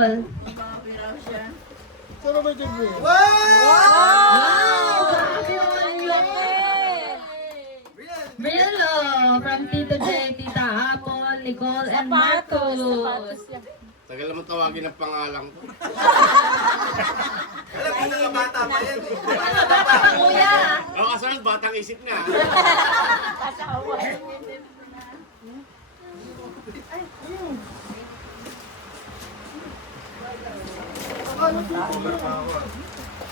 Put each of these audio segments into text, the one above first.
Nicole. Saan ba ito? Wow! Grabe naman yun. Briello from Tito J, Tita Apple, Nicole, and Marcos. Tagal naman tawagin ang pangalan ko. Alam mo na bata pa yan. Bata pa, kuya. O kasunod, batang isip na.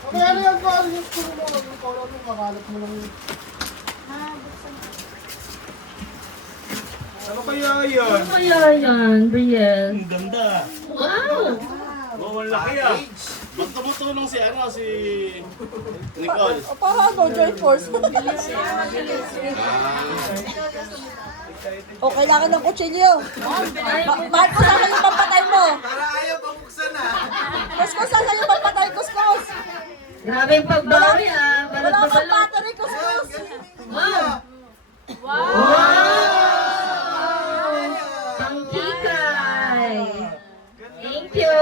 Okay, ano yan ba? Ano yung puro mo? Ikaw lang yung makalat mo lang yun. Ano kaya yan? Ano kaya yan, Brielle? Ang ganda. Wow! Oh, ang laki ah. Ba't tumutulong si Nicole? Para ano, joint force. O, kailangan ng kutsilyo. Bakit ko saan yung pampatay mo? Para ayaw pabuksan ah. Kuskus, saan yung pampatay? Kuskus. Grabe yung pagbawi ah. Balot Wala na kang balot. battery, kuskus. Wow! Ang kikay! Thank you!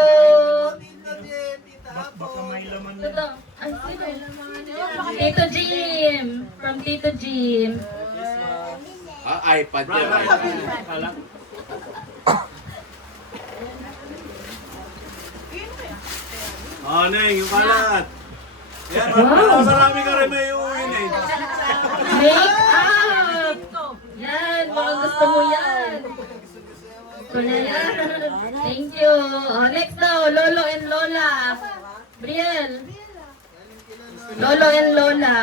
Baka may laman Ito, ay, sino? Tito Jim! From Tito Jim. iPad yan. Neng, yung kalat. Yan, Wow. marami ka rin may uwin eh. Make up! Yan, mga gusto mo yan. Gusto niya yan. Thank you. Oh, next daw, Lolo and Lola. Brielle. Lolo and Lola.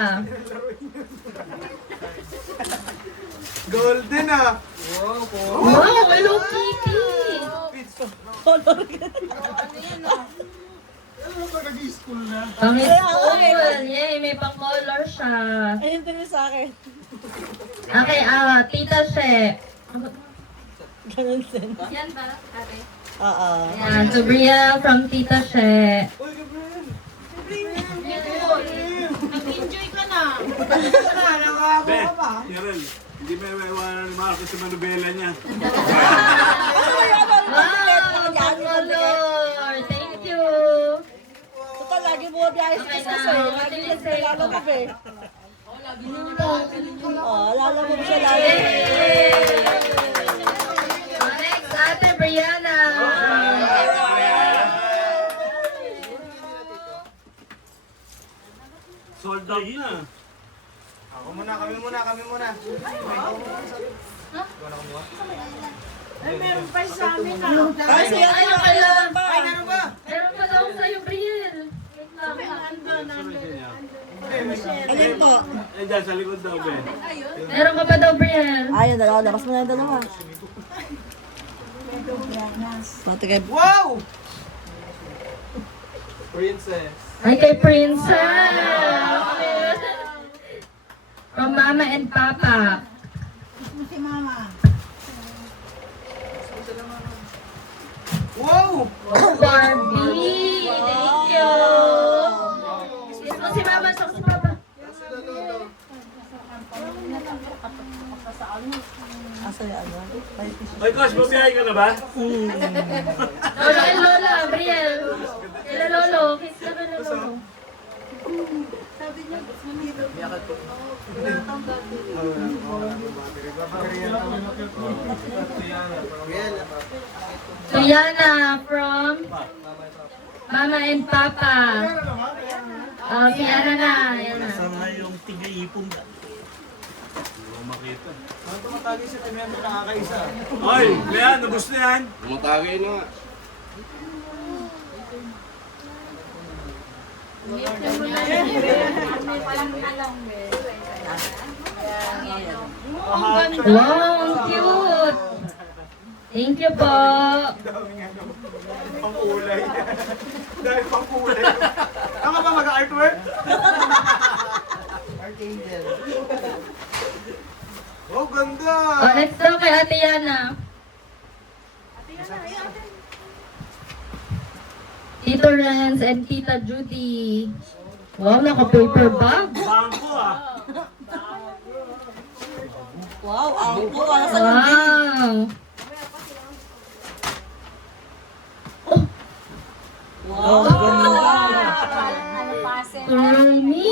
Golden ah. Wow, Hello Kitty. Ano ba nag-i-school na? Pangit school. Yay, may pang-color siya. Ayun din sa akin. Okay, Tita She. Ganun din. Yan ba, ate? Oo. Yan, so Bria from Tita She. Enjoy ka na. Be, Cheryl, hindi may iwanan ni Marcos sa manubela niya. Wow, pang-color. Thank you. Total, lagi mo biyahe sa kuskus eh. Lagi mo lalamove eh. Lalamove siya lagi. Yay! Next, Ate Brianna. Sold out na. Ako muna, kami muna. Kasi Ano ka lang? ano ba? Meron pa daw sa'yo, Brielle. Alin po? Eh, dyan sa likod daw, be. Meron ka pa daw, Brielle. Ayun, dalawa. Labas mo na yung dalawa. Matigay. Wow! Princess. Ay, kay Princess. From Mama and Papa. Wow! Barbie. Thank you. Kiss mo si Mama, tsaka si Papa. Asa yung ano? Ay, Coach, mabiyahe ka na ba? Lolo and Lola, Brielle. Kila Lolo, kiss ka na Lolo. Tuyana from Mama and Papa. Oh, si Ana na. Ayan na. Sama yung tiga-ipong. Hindi ko makita. Ano tumatagi si Timian na nakakaisa? Ay, Leon, nabos na yan. Tumatagay na nga. Wow, ang cute. Thank you po. Pang-kulay. Dahil pang-kulay. Ano ba mag-artwork? Archangel. Oh, ganda! Oh, next daw kay Ate Yana. Tito Renz and Tita Judy. Wow, naka-paper bag. Bangko ah. Wow, ako. Nasa yung Wow. Oh, Wow! Kurumi!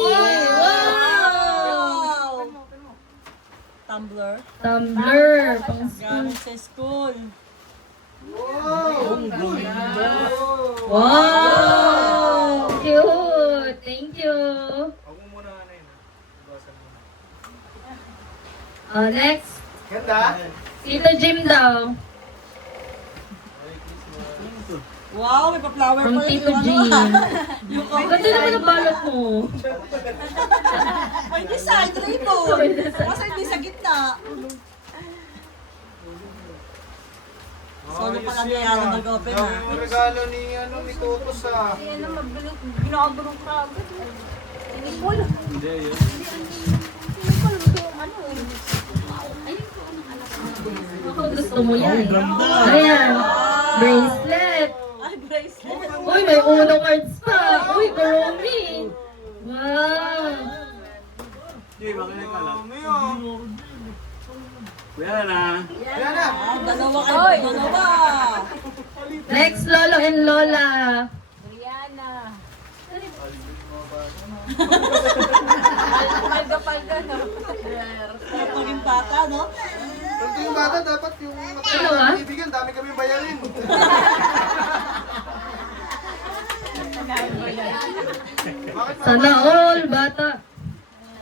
Wow! Tumbler. Tumbler! Pang Gamit sa school. Wow! Cute! Thank you! Next. Ganda. Tito Jim daw. Wow, may pa-flower From pa Tito yung Jim. Yung Ganda naman ang balot mo. May design, ribbon. Kasi hindi sa gitna. Solo pa lang niya na mag-open ha. Yung regalo ni Tutos ah. Hindi, yun. Ako gusto mo yan. Ayan. Bracelet. Ay, bracelet. Uy, may uno cards pa. Uy, Kurumi. Wow. Hindi, makinig ka lang. Ano Kuya na. Yan na. Ah, dalawa kayo, dalawa. Next, Lolo and Lola. Paging bata, no? Ito yung bata, dapat yung Ano ba? ibigyan, dami kami bayarin. Bakit Sana all, bata.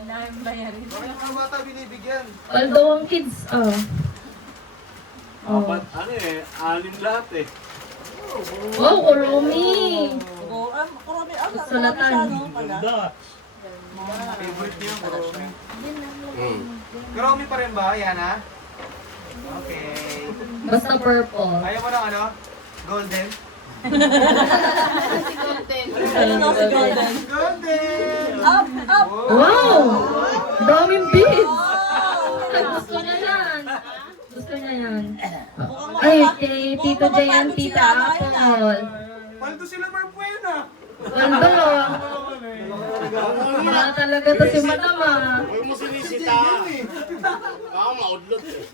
mga bata binibigyan? Although ang kids, oh. Apat, ano eh, 6 lahat eh. Wow, Kurumi. Oo, marami. Sulatan. Favorite niyo yung Kuromi. Hmm. Kuromi pa rin ba? Yan ha? Okay. Basta purple. Ayaw mo ng ano? Golden? Ano na si Golden? Golden! Up, up! Wow! Daming beads! Wow! Ay, gusto niya yan. Gusto niya yan. Ay, kay Tito Jay and Tita Apple. Paldo sila Marpuena! Ganda. Wala talaga to si Madam ah. Huwag mo sinisita. Baka maudlot eh.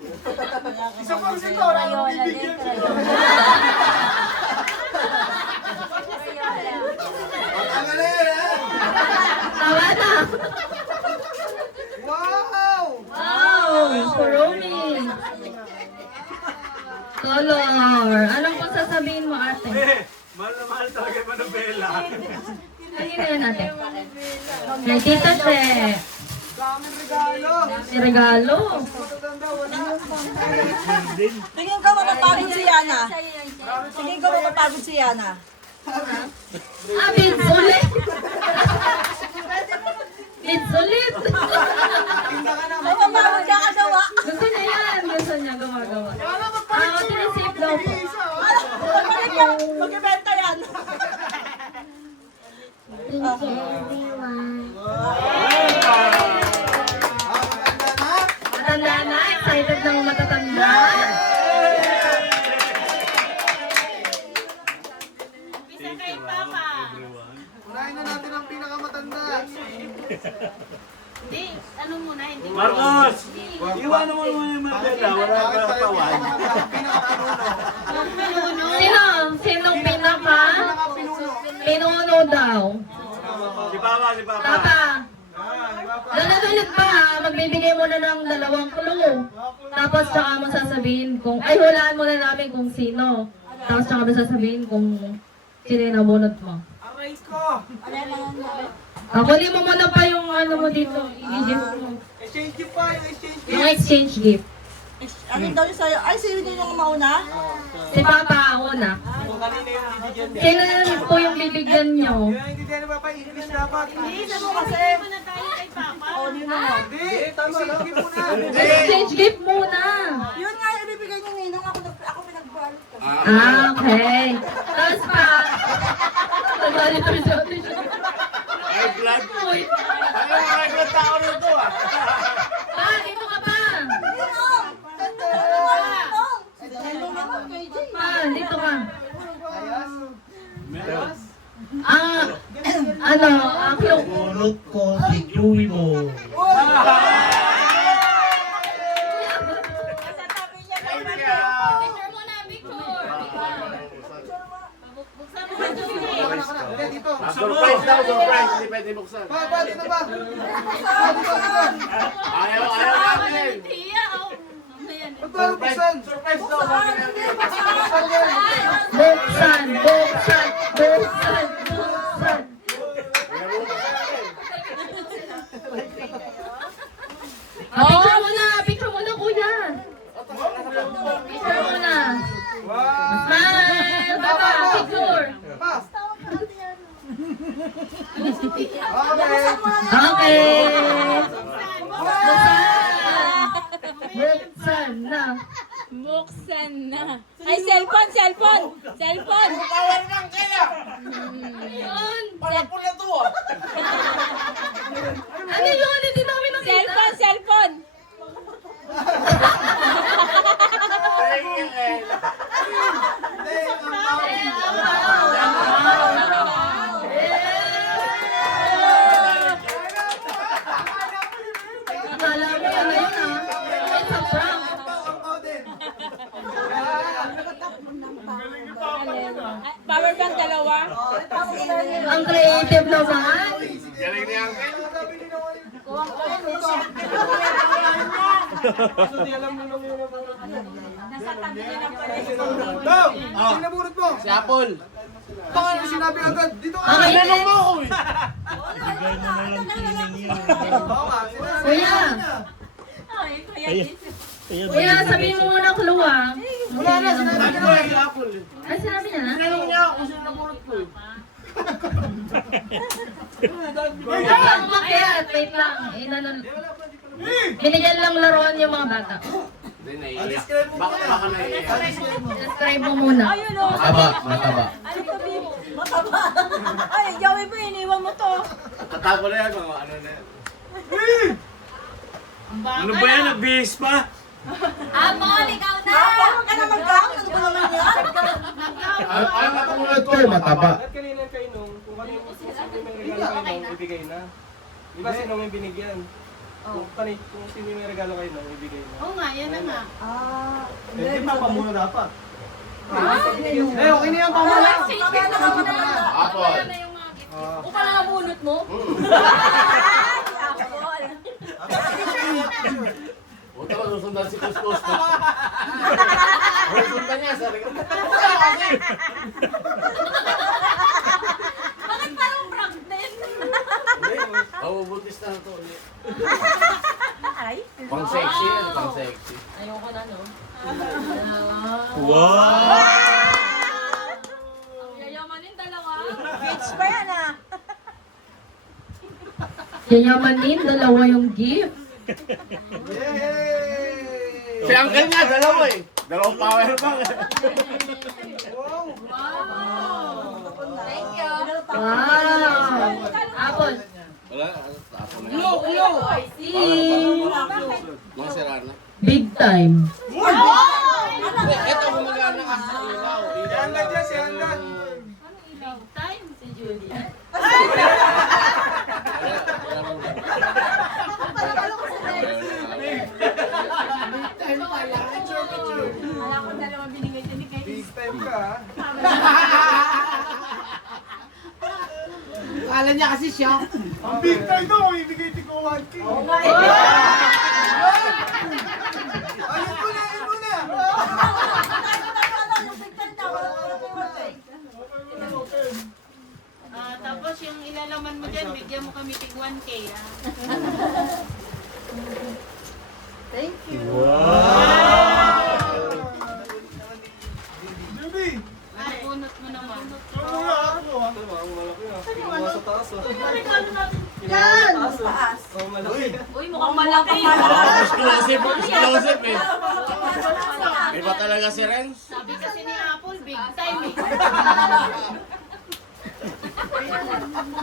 Isa pang si Tora, ano bibigyan si Tora? Tama na yan ha? Tawa na. Wow! Wow! Kurumi. Color. Anong kung sasabihin mo ate? Eh, mahal na mahal talaga yung manubela. Tingnan natin. Kay Tito Che. Daming regalo! Si regalo. Matatanda, wala. Tingin ko mapapagod si Yana. Tingin ko mapapagod si Yana. Ah, bids ulit. Bids ulit. Tinda ka na. Mapapagod ka kagawa. Gusto niya yan. Gusto niya gumagawa. Yana, Ah, magpalit tinisip daw po. isa ha? Pagpalit ka, mag-ibenta yan. Maganda na. Matanda na. Excited ng matatanda. Everyone. Unahin na natin ang pinakamatanda. Marcos! Iwanan mo naman yung manubela. Wala Bakit ka tayo katawan. pinakapinuno? Sino? Sinong pinaka? Pinakapinuno. Pinuno daw. Si Papa, si Papa. Papa. Ah, di ba pa? Laladulit pa ha. Magbibigay muna ng 2 clue. Tapos tsaka mo sasabihin kung, ay hulaan muna namin kung sino. Tapos tsaka mo sasabihin kung sino yung nabunot mo. Aray ko! Kunin mo muna pa yung ano mo dito. I-gift mo. Exchange gift pa, yung exchange gift. Yung exchange gift. Ano daw yung sa'yo? Ay, sino din yung mauna? Si Papa ako na. Kung kanina yung bibigyan din. Sino na po yung bibigyan nyo? Yung hindi din ba pa English dapat? Isa mo kasi. Oo, yun na. Hindi, tama lang. Gift mo na. Exchange gift muna. Yun nga, yung ibibigay niyo ninong. Ako pinagbalot ko. Ah, okay. Tapos pa. Naglalito siya. Ay, blood. Uy. Ano yung mga ibang tao rito ah? Pa, dito ka pa. Pa, dito ka. Meron. Ah, ano, clue. Bunot ko si Chewy mo. Picture muna, picture. Surprise daw, surprise. Hindi pwede buksan. Pati na ba? Ayaw namin. Buksan. Surprise daw. Buksan, buksan, buksan, buksan. Picture muna, kuya. Picture muna. Smile, baba, picture. Okay. Buksan na. Buksan na. Ay, cellphone, cellphone. Cellphone. Power bank kaya. Yun. Palapon na to ah. Ano yun? Hindi namin nakita. Cellphone, cellphone. Akala mo yun na yun ah. It's a prank. Power bank dalawa. Ang creative naman. Galing ni Uncle. Sinabunot mo. Si Apple. Baka mo sinabi agad. Dito ka. Okay. Tanong mo ako eh. Bigay na lang feeling yun. Oo nga, sinabi. Kuya. Kuya, sabihin mo muna clue ah. Wala na, sinabi Sabi ka ko na. eh, si Apple eh. Ay, sinabi niya na? Tanong niya ako kung sino naburot ko eh. Wait lang, umakyat. Wait lang. Binigyan lang laruan yung mga bata. Hindi, naiiyak. Baka naiiyak. Describe mo muna. Ayun o. Mataba, mataba. Ano to, Bi? Mataba. Ay, Joey ba, iniwan mo to. Tatago na yan, mga ano na yan. Ano ba yan? Nabihis pa? Amon, ikaw na. Parang ka naman gang. Ano ba naman yan? Ang matulad ko, mataba. At kanina kay Nung, kung kanina mo may regalo kay Nung, ibigay na. Di ba sino may binigyan? Kung sino may regalo kay Nung, ibigay na. Oo nga, yan na nga. Hindi pa pa muna dapat. Hindi, okay na yan pa muna. Apple. O pala nabunot mo? Huwag ka magsusundan si Kuskus. Susundan niya, sabi ko. Bakit parang prank din? Mabubutis na ito ulit. Ay. Pang sexy yan, pang sexy. Ayoko na, no? Wow! Yayamanin dalawa. Rich pa yan ah. Yayamanin, dalawa yung gift. Si Uncle nga, dalawa eh. Dalawang power bank. Thank you. Wow! Apple. Wala, tapos na yan. Blue, I see. Mga sira na. Big time. Ito, gumagana ka sa ilaw. Si Hanggan dyan, si Hanggan. Time si Julia. Wala ko dalawa binigay din ni Kate. Big time ka ha. Kala niya kasi siya. Ang big time to, ibigay ti ko 1K. Oo nga eh. Ayun mo na, ayun mo na. Tapos yung ilalaman mo dyan, bigyan mo kami tig 1K. Thank you. Baby, Bunot mo naman. sure mo na ako ha. Ito, mga malaki ah. Kinuha sa taas ah. Yan! Taas ah. Mga malaki. Uy, mukhang malaki. Exclusive eh. Iba talaga si Renz. Sabi kasi ni Apple, big time eh.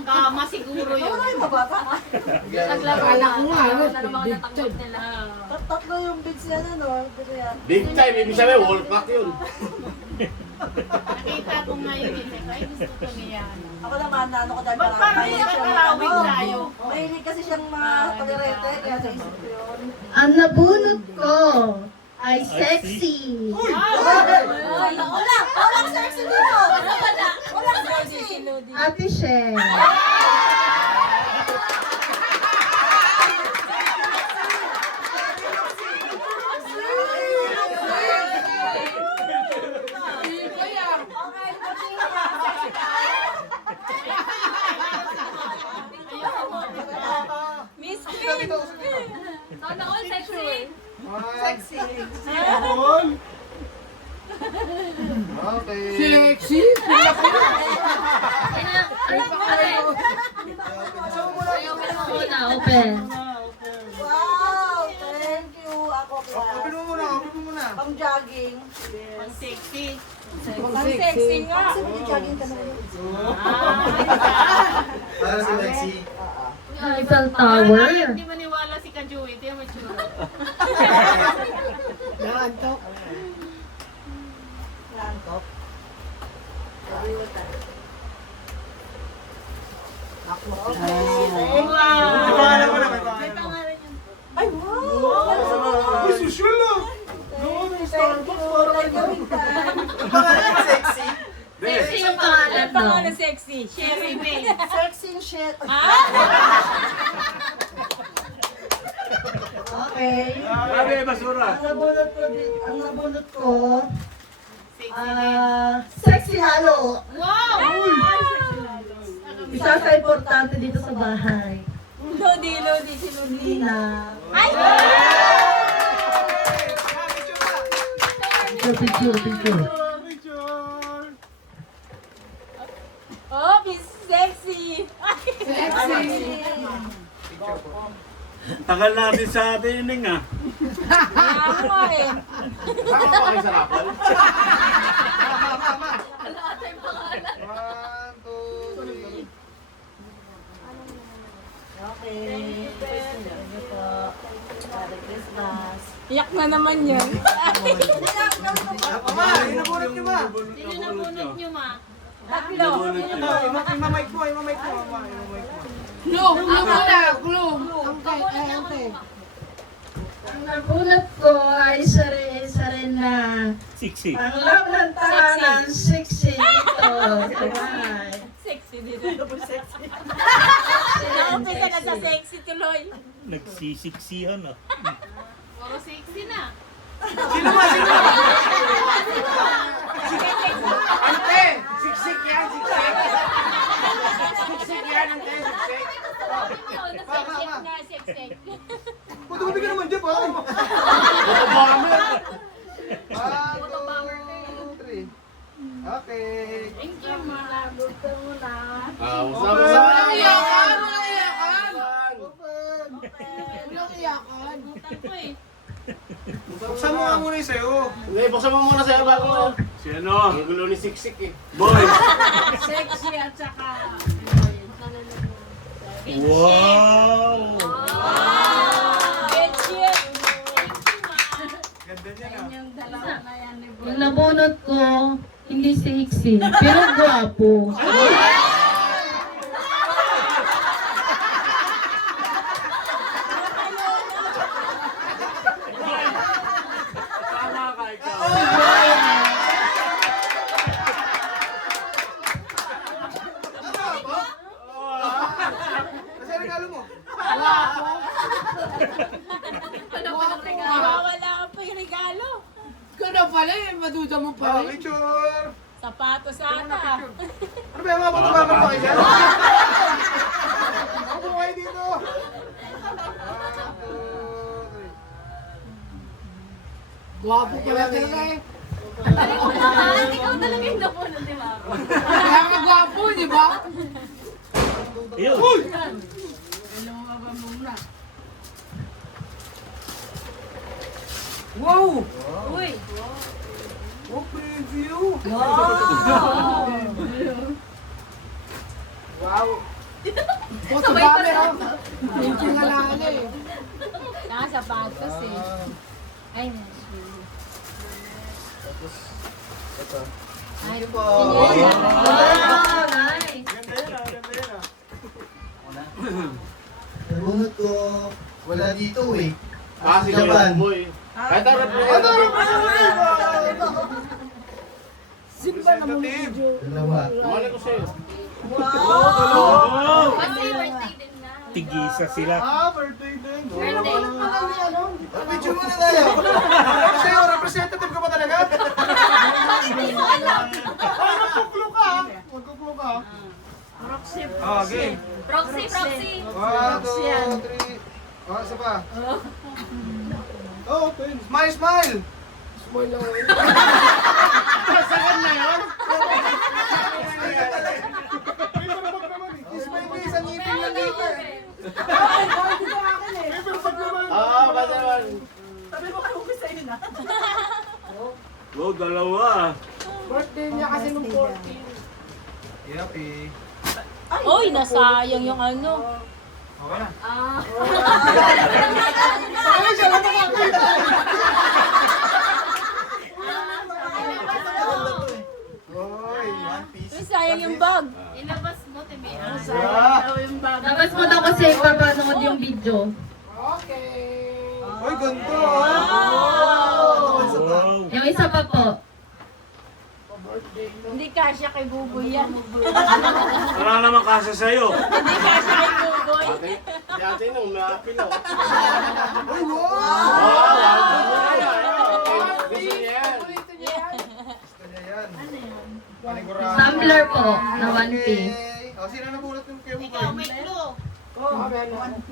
Kama siguro yun. Naglaro ko nga. Ano mga natanggap nila. Tatlo yung bigs yan, ano? Big time, ibig sabihin, wall pack yun. Nakita ko ngayon eh. Ay, gusto ko niya. Ako naman, ano ko dahil Ba't parang mahilig siyang nakakawig tayo? Mahilig kasi siyang mga kalirete, kaya naisip ko yun. Ang nabunot ko ay sexy. Walang sexy dito! Walang sexy! Ate Sheng. Miss Queen. Sana all sexy. Sexy. Okay. Sexy? Muna, open. Wow, thank you. Ako Open mo muna, open mo muna. Pang jogging. Ang sexy. Ang sexy nga. Jogging ka na rin. Para sa Lexi. Eiffel Tower. Hindi maniwala si Kajoy. Ito yung matsura. Nantok. Pangalan mo na, may pangalan mo. Ay, wow! Ay, social lang. Thank you. Gawin ka. Pangalan sexy. Sexy yung pangalan Ang mo. pangalan sexy. Sherry May. Sexy shit. Okay. Grabe, basura. Ang nabunot ko, Sexy May. sexy halo. Wow! Isa sa importante dito sa bahay. Lodi, si Lodi. Lina. Ay! Picture. Picture. Oh, Miss Sexy. Tagal natin sa atin yun nga. Ako eh. Saan ka pakisarapan? 1, 2, 3. Okay. Thank you po. Merry Christmas. Iyak na naman yun. Ama, inabunot niyo ba? Sino nabunot nyo, ma? Tatlo. Imamike mo, imamike mo. Ama, imamike mo. Ang nabunot ko ay isa rin na Siksi. ang love ng tahanan, sexy dito sa bahay. Sexy dito. Naumpisa na sa sexy tuloy. Nagsisiksihan ah. Puro sexy na. Ante! Siksik yan, siksik! Siksik yan, ante, siksik! Puto ka naman dyan, pa. Bomber! 1, 2, 3. Okay. Thank you, ma. Gusto mo na. Walang iyakan! Butan ko eh. Buksan mo nga muna yung sayo. Hindi, buksan mo muna sa'yo bago mo. Si ano? Ang gulo ni Siksik eh. Boy. Sexy at saka... Wow! Bedsheet. Ganda niya na. Yung nabunot ko, hindi sexy, pero gwapo. Tama ka ikaw. Kasi regalo mo. Nawawala pa yung regalo. Ah, picture. Sapatos ata. Ano ba yung mga patabagan pa kayo? Ako po kayo dito. 1, 2, 3. Guwapo pala talaga eh. Ikaw talaga yung nabunot, di ba? Gwapo, di ba? Ayun. Wow! Uy! Oh, preview. Wow. Sa dami oh. Thank you nga lang eh. Saka sapatos eh. Ay, Thank you po. Wow, nice! Ganda yun ah, ganda yun ah. Nabunot ko. Wala dito eh. Ah, si Japan. Boy. Kahit harap mo Ano? yan. Simba na mo video. Dalawa. Mali ko sa'yo. Wow! Kasi birthday din na. Tigisa sila. Birthday din. Birthday. Picture mo na tayo. Kasi representative ka ba talaga? Hindi mo alam. Magkuklo ka. Magkuklo ka. Game. Proxy. 1, 2, 3. Isa pa. Oh, okay. Smile. Smile lang. Saan na yun? Smile mo isang ngipin lang dito. Basta naman. Sabi mo kayo ko sa'yo na. Oh, dalawa. Birthday niya kasi nung 14. Uy, nasayang yung ano. Ay, siya lang nakakita. Uy, sayang yung bag. Ilabas mo, Timea. Labas mo daw kasi papanood yung video. Uy, ganito. Wow! Yung isa pa po. Hindi kasya kay Buboy yan. Wala naman kasi sa'yo. Hindi kasya kay Buboy. Dati nung napilo. Uy, wow. Gusto niya yan. Gusto niya yan. Panigurado. Tumbler po, na 1P. O, sino nabulot yung kayo? Ikaw, may clue.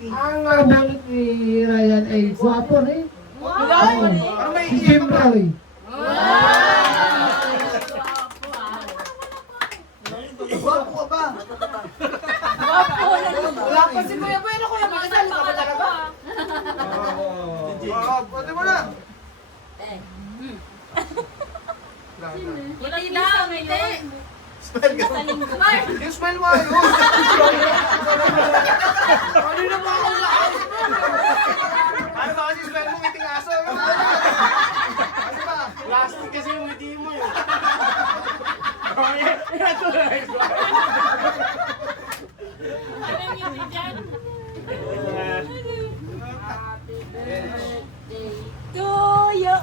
Ang nabanit ni Ryan ay gwapo rin. Parang may Jim Roy. Gwapo ka ba? Wala pa si Kuya Bueno. Kuya Bueno, saan pa ka talaga? Pwede mo na. Ngiti daw, ngiti. Yung smile mo ayun. Kanina pa ako lakas. Ano ba kasi smile mo ngiting aso? Ano ba? Plastic kasi yung ngiti mo yun. Anong ngiti dyan? Tuyo.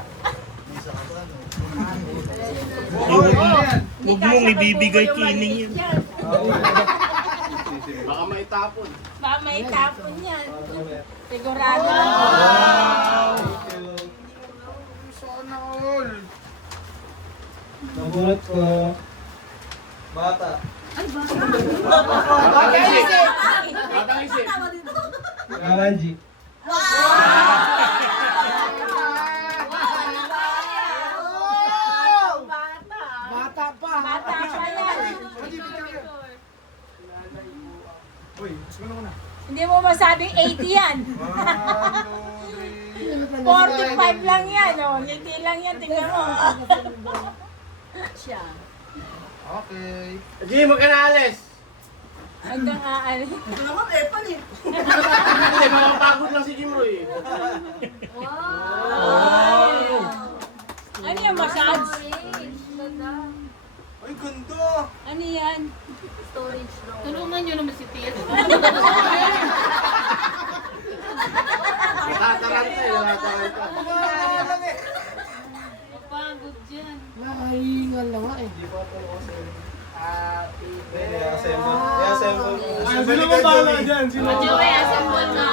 Huwag mong ibibigay kining yan. Baka maitapon. Baka may tapon yan. Sigurado. Sana all. Nabulot ko. Bata. Batang isip. Batang isip. Kalanji. Bata pa. Bata pa yan. Uy, smile mo na. Hindi mo masabing 80 yan. 45 lang yan. Oh. Ngiti lang yan. Tingnan mo. Okay. Jim, huwag ka na alis. Hanggang aalis. Ito naman, Epan eh. Hindi, mapapagod lang si Jim Roy. Ano yan? Massage? Ay, ganda. Ano yan? Tulungan nyo naman si Tia. Natataranta eh, natataranta. Mapagod dyan. Nakahingal na nga eh. Ay, sino ba bala dyan? Sino ba? Joey, assemble na.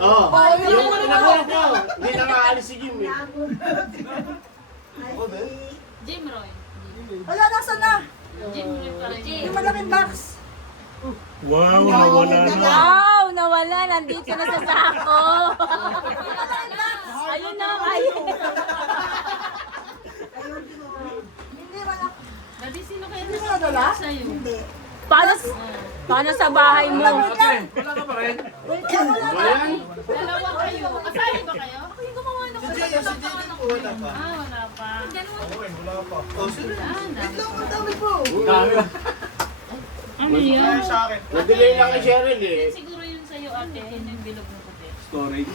Oo. Yung pinapulot nyo, hindi na maalis si Jim eh. Jim Roy. Wala, nasa na? Jim Roy pa rin. Yung malaking box. Wow, nawala na. Wow, nawala. Nandito na sa sako. Ayun na, ayun. Hindi, wala. Dati sino kaya Hindi mo nadala? sa'yo? Hindi. Paano sa bahay mo? Wala ka pa rin? Wait lang, wala na. Ayan. Dalawa kayo. Kasali ba kayo? Ako yung gumawa ng Wala pa. wala pa. Wala pa. Wait lang, ang dami po. Dami. Ano yan? Sa akin. Nag-delay lang kay Cheryl eh. Siguro yun sa'yo ate. Yun yung bilog na puti. Storage.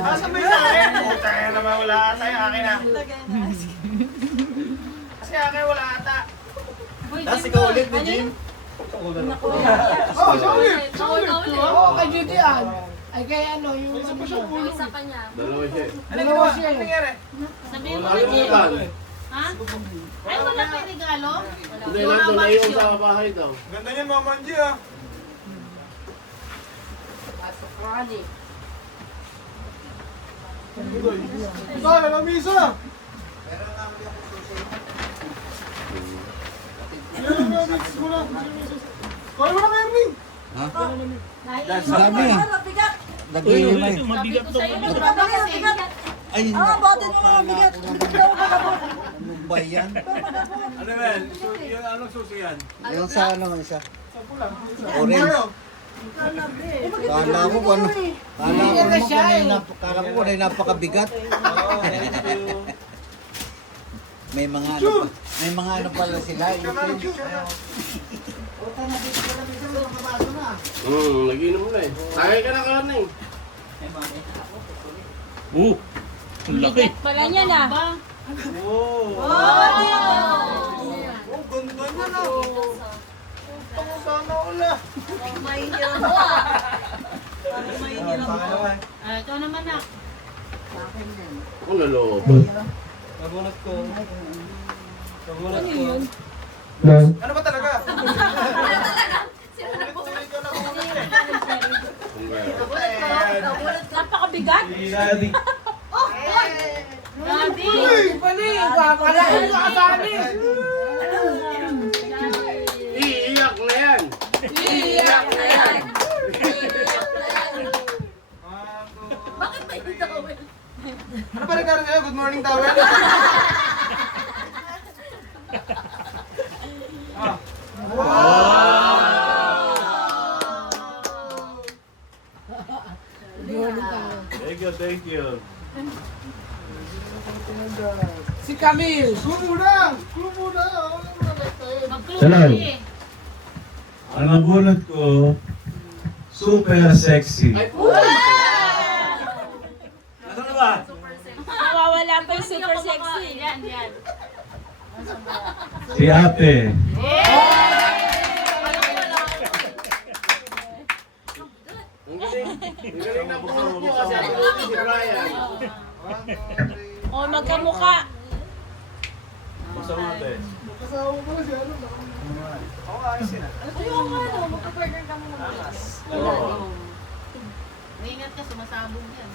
Asa ba yung sa akin? Puta ka naman, wala ata yung akin ah. Kasi akin wala ata. Tapos ikaw ulit ni Jim? Oh, sa ulit. Sa ulit. Oo, kay Judy Ann. Ay kay ano, yung Isa pa siya ulo. Isa pa niya. Dalawa siya eh. Ano ginawa? Ano nangyari? Sabihin mo Wala na yung Jim. utan. Ha? Ay, wala pa yung regalo? Wala Hindi, nandun na yung sa bahay daw. Ganda niyan, Mama Angie, ah. Saan, lamisa? Yan ang mix mo na. Kaya mo na kayo, Ernie. Dami ah. Mabigat. Uy, ito, mabigat to. Mabigat. Ay, bote mo mga bigat. Bayan. Ano yan? Yung anong susi yan? Yung sa ano, isa. Orange. Kala ko ano. Kala ko ay napakabigat. May mga ano pa. May mga ano pala sila. Nag-inom na eh. Sakay ka na kanin. Ang laki. Pala niya na. Oh, ganda niya na. Punta ko sana wala. Ikaw naman na. Ako naloob. Nabunot ko. Nabunot ko. Ano ba talaga? Napakabigat. Daddy. Daddy! Iiyak na yan. Iiyak na yan. Bakit may towel? Ano ba nagkaroon nila? Good morning, towel. Thank you, thank you. Clue muna! Clue muna! Mag-clue eh. Ang nabunot ko, super sexy. Ay po. Nasaan na ba? Nawawala pa yung super sexy. Yan, yan. Si ate. Ang galing. Ang galing ng bunot mo kasi ang bunot si Brian. O, magkamukha. Basta mo ate. Kasama mo si ano? Oo, ayos yun. Ingat ka, sumasabog yan.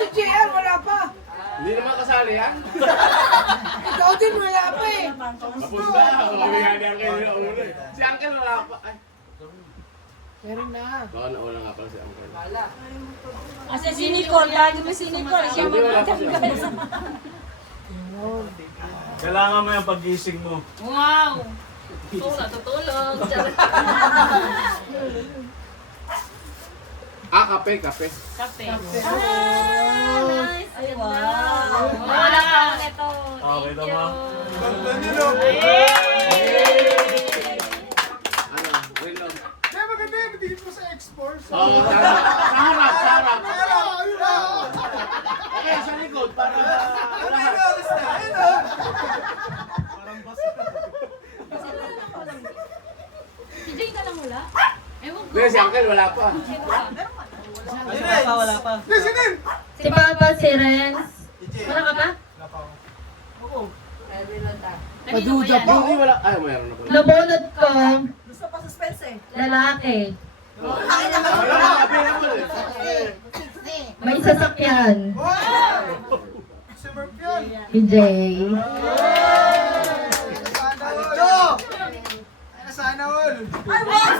Si JR, wala pa. Hindi naman kasali yan. Ikaw din, wala pa eh. Tapos na. Kami nga ni Uncle yung ulo eh. Si Uncle wala pa. Ay. Meron na. Baka nauna nga pala si Uncle. Kasi si Nicole, lagi mo si Nicole. Siya Hindi wala pa si magtatanggal. Uncle. Kailangan mo yung pag-gising mo. Wow! Tutulog. Kape. Kape. Nice. Ay, wow. Wala ka. Ito. Okay, tama. Ganda niya, no? Ano? Reload. Kaya maganda yan, bitigin mo sa export. Oo, tama. Sa harap, sa harap. Ayun na! Okay, sa likod. Para Ano yung oras na? Ayun na! Si Jay ka lang wala? Ewan ko. Hindi, si Uncle wala pa. Ayun na, wala pa. Listenin! Si Papa, si Renz. Wala ka pa? Maduda pa. Hindi, wala. Ay, mayroon na pala. Nabunod ko, Gusto pa suspense eh. lalaki. Wala, available eh. May sasakyan. Wow! Si Murph yun! Si Jay. Sana all! Ay, wow!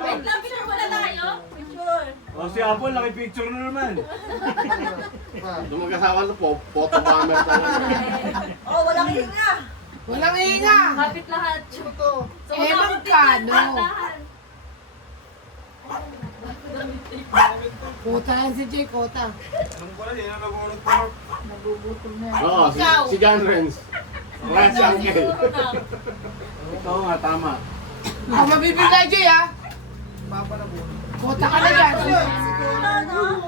Wait lang, picture muna tayo. Picture. O si Apple, nakipicture na naman. Doon magkasama na po, photo bomber talaga. Oh, walang hinga. Walang hinga. Kapit lahat. Eh, magkano? Kota yan si Jay, kota. Anong pala, yun ang nabunod ko. Oo, si John Renz. Wala si Uncle. Oo nga, tama. Ako mabibigay, Jay, ha? Papa na bunod. Kota ka na dyan.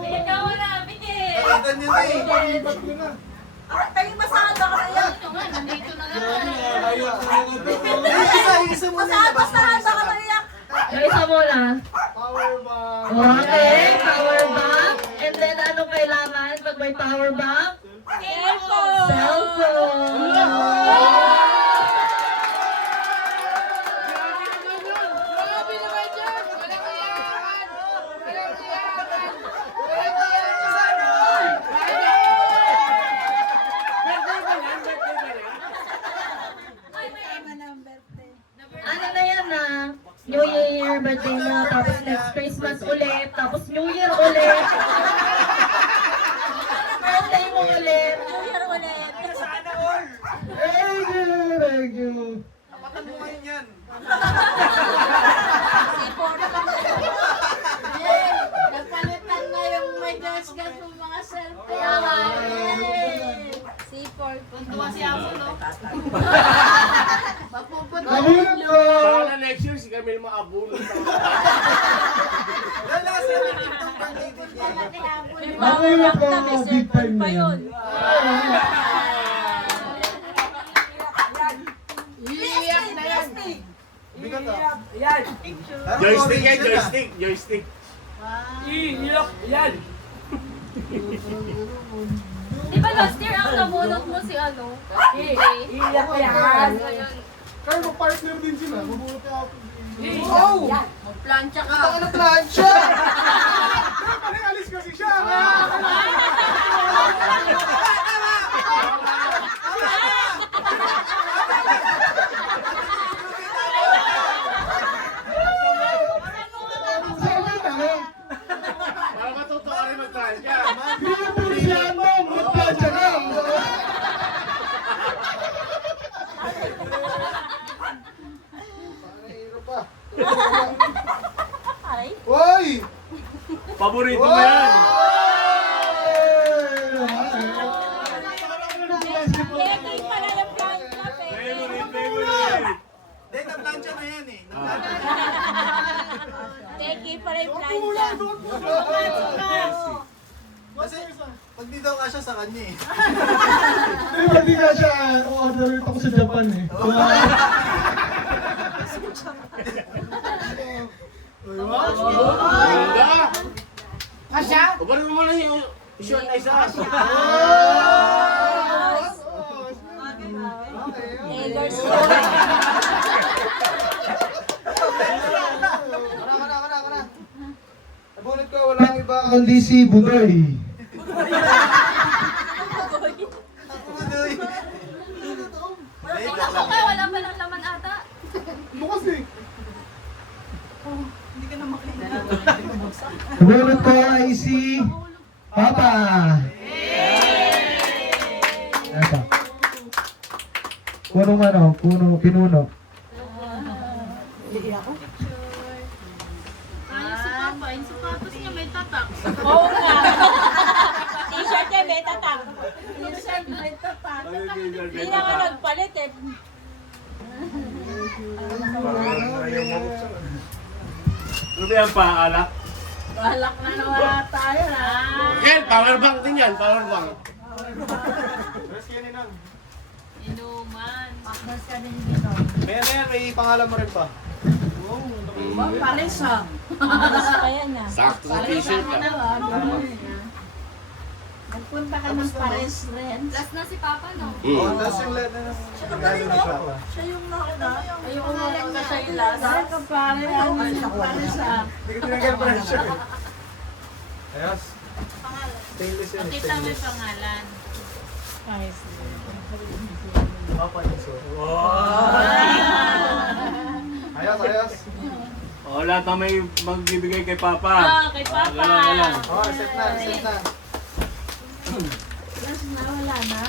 Ikaw wala, bigay. Ganda niya na eh. Ibat ko na. Tayo masahan ba kaya? Nandito na nga. Isa mo na Masahan, ilabas mo. masahan ba kaya? Yung isa muna. Power bank. Okay, power bank. And then ano kaya? kailangan pag may power bank? Cellphone! Cellphone! Ano na yan na? New Year, birthday mo, tapos next Christmas ulit, tapos New Year ulit. Birthday mo ulit. Year ulit. Thank you, thank you. Apatan mo ngayon yan. Nagpalitan na yung may gas-gas ng mga cellphone. C4. Puntuwa si Apollo. Mapupunta. Nabulot ko. Para next year, si Camille maabulo. Wala sila yung TikTok birthday din niya. Nabulot ko. Big time na yun. Iiyak na yan. Bigat ah. Joystick yan, joystick. Joystick. Di ba last year ang nabunot mo si ano? Iyak yan. Pero mag-partner din sila. Mabuti ako. Magplansya ka. Ang plancha! Parang alis kasi siya. Sabi kami. Para matuto ka rin mag-transya. Pinupursihan mo. Magpasya ka. Mahirap pa. Ay. Hoy! Paborito mo yan. Kaya pala yung plan ka, Favorite, favorite. Hindi, na-plancha na yan eh. Na-plancha. Teki pala yung plan ka. Kasi pag di daw kasya sa kanya eh. Hindi ka siya. O-order ulit ako sa Japan eh. Ganda! Kasya? Ubarin mo muna yung short na isa. Taylor's Kana. Nabunot ko, walang iba. Kundi si Budoy. Budoy. Tingnan mo kayo, wala pa ng laman ata. Bukas eh. Nabulot ko ay si Papa. Ito. Pinuno. Ayun si Papa, yung sapatos niya may tatak. Oo nga. T-shirt niya, may tatak. T-shirt, may tatak. Hindi na nga nagpalit eh. Ano ba yan pa, alak? Balak na nawala tayo na. Yan, power bank din yan, power bank. Rest yan inang. Inuman. Akbas ka din dito. May may pangalan mo rin pa. Pares ha. Pares pa yan ha. Sakto sa t-shirt ka. Nagpunta ka ng pares rin. Last na si Papa, no? Oh, tapos yung letter na regalo ni Papa. Siya yung nauna. Ayoko mo lang siya yung last. Dahil ka pare, ano yung pares ha. Hindi ko tinagyan pa rin siya. Ayos. Stainless yun. Kita mo yung pangalan. Papa niso. Ayos. O, lahat na may magbibigay kay Papa. Kay Papa. Ganun. Oh, reset na. Last na, wala na.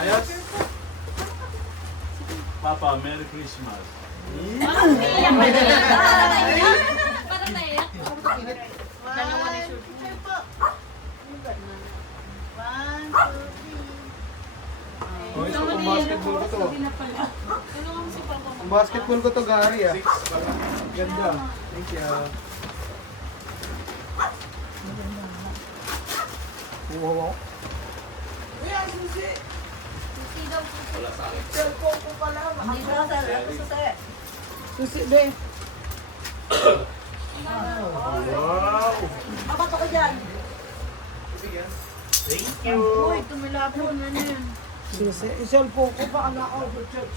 Ayos. Papa, Merry Christmas. Parang naiyak. Parang naiyak. Dalawa na yung shoot. Oh, isa pang basketball ko to. Tulungan mo si Papa. Ang basketball ko to, Gary ah. Ganda. Thank you. Wow. Susi daw, susi. Hindi ko sa susi. Susi, be. Wow! Mabato ko dyan. bigyan. Thank you. Uy, tumilapon na yun. Iselfo ko pa anak ko sa church.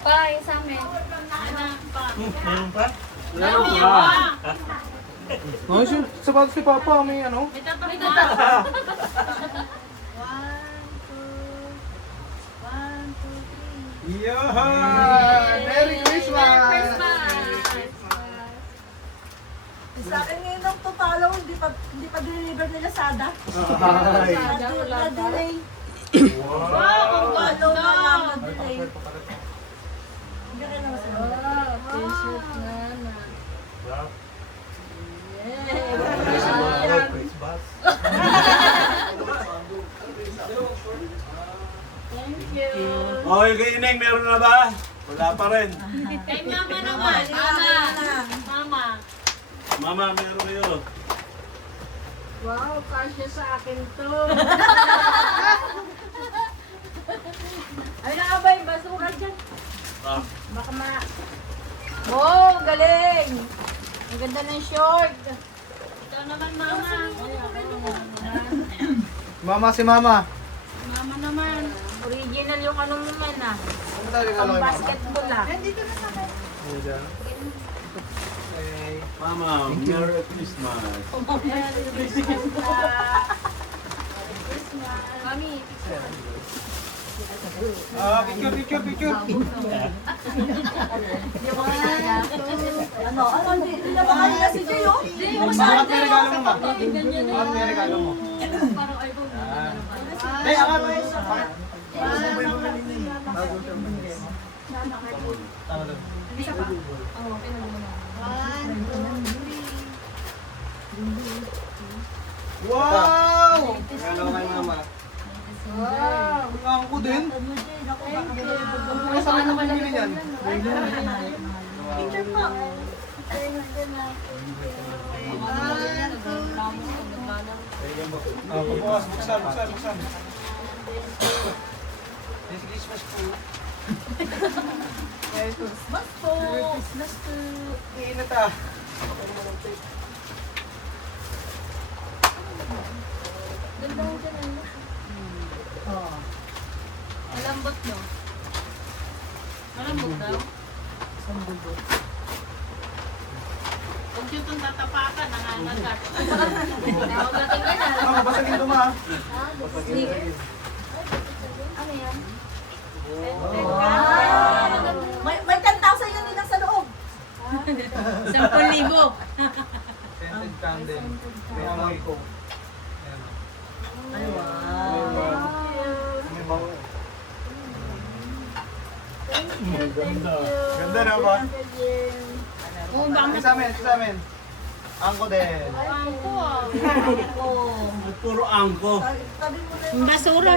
Pa, yung sa amin. Meron pa? Oh, sapatos si Papa, may ano? May tatapos. Yan! Merry Christmas! Sa akin ngayon ang totalo, hindi pa deliver nila sada. Ay. Na-delay. Wow, Ang talo na ganda. lang na-delay. Hindi ka naman sa T-shirt na na. Thank you. Okay, kay Ineng, meron na ba? Wala pa rin. Kay mama naman. Mama. Mama, meron kayo. Wow, kasya sa akin to. Ay, na ba yung basura dyan? Ah. Baka ma... Oh, galing! Ang ganda ng short. Ikaw naman, mama. Mama si Mama. Mama naman. Original yung ano naman ah. Ano tayo regalo Ang kay Mama? basketball ah. Mama, Merry Christmas. Mami, Ah, picture. Ano? Hindi na baka nila si Jay oh. Bakit may regalo mo, Ma? Bakit may regalo mo? parang iPhone. Hey, angat! Wow! Regalo kay Mama. Wow! Ang ko din. Saan ka bumili niyan? Picture po. Ah, bukas, buksan. Merry Christmas po. Merry Christmas po. Merry Christmas po. Init ah. Ganda mo dyan, ano? Malambot, no? Malambot daw. Huwag yung itong tatapakan, nangangagat. Nakagating ka na. Ah, basagin ito, Ma. Sneakers. Ano yan? May 10,000 yun nilang sa loob. 10,000. Scented candle. May amoy ko. May bango. Ganda na ba? Oh, bakit? Sa amin. Angko din. Pangko ah. Puro angko. Basura.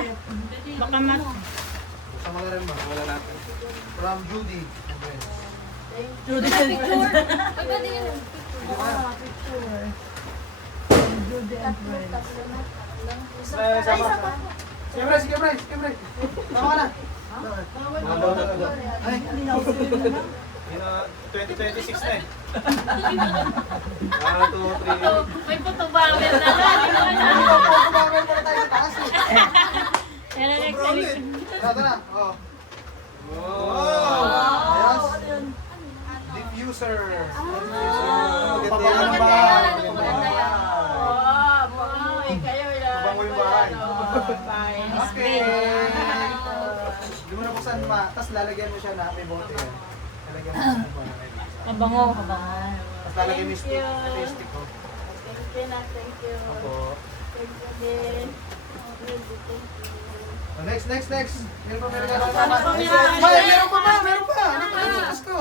Baka mat... Sama na rin ba? Wala natin. From Judy. Picture. Ay, pwede yun. Sama. Sige, Bryce. Tama ka na. Ay, 2026 na eh. 1, 2, 3. May putubangan na lang. Bakit pala tayo sa taas eh? Pero Sobrang ulit. Ito na. Oh. Wow! Yes. Diffuser. Pabango ng bahay. Pabango yung bahay. Okay. Hindi mo na buksan, Ma. Tapos lalagyan mo siya na may bote. Lalagyan mo siya ng bahay. Kabango. Tapos lalagyan mo yung stick. Ito yung stick ko. Thank you. Opo. Thank you din. Oh, next. Meron pa may regalo ka, Ma. Meron pa. Ano pa yung sa Pasko?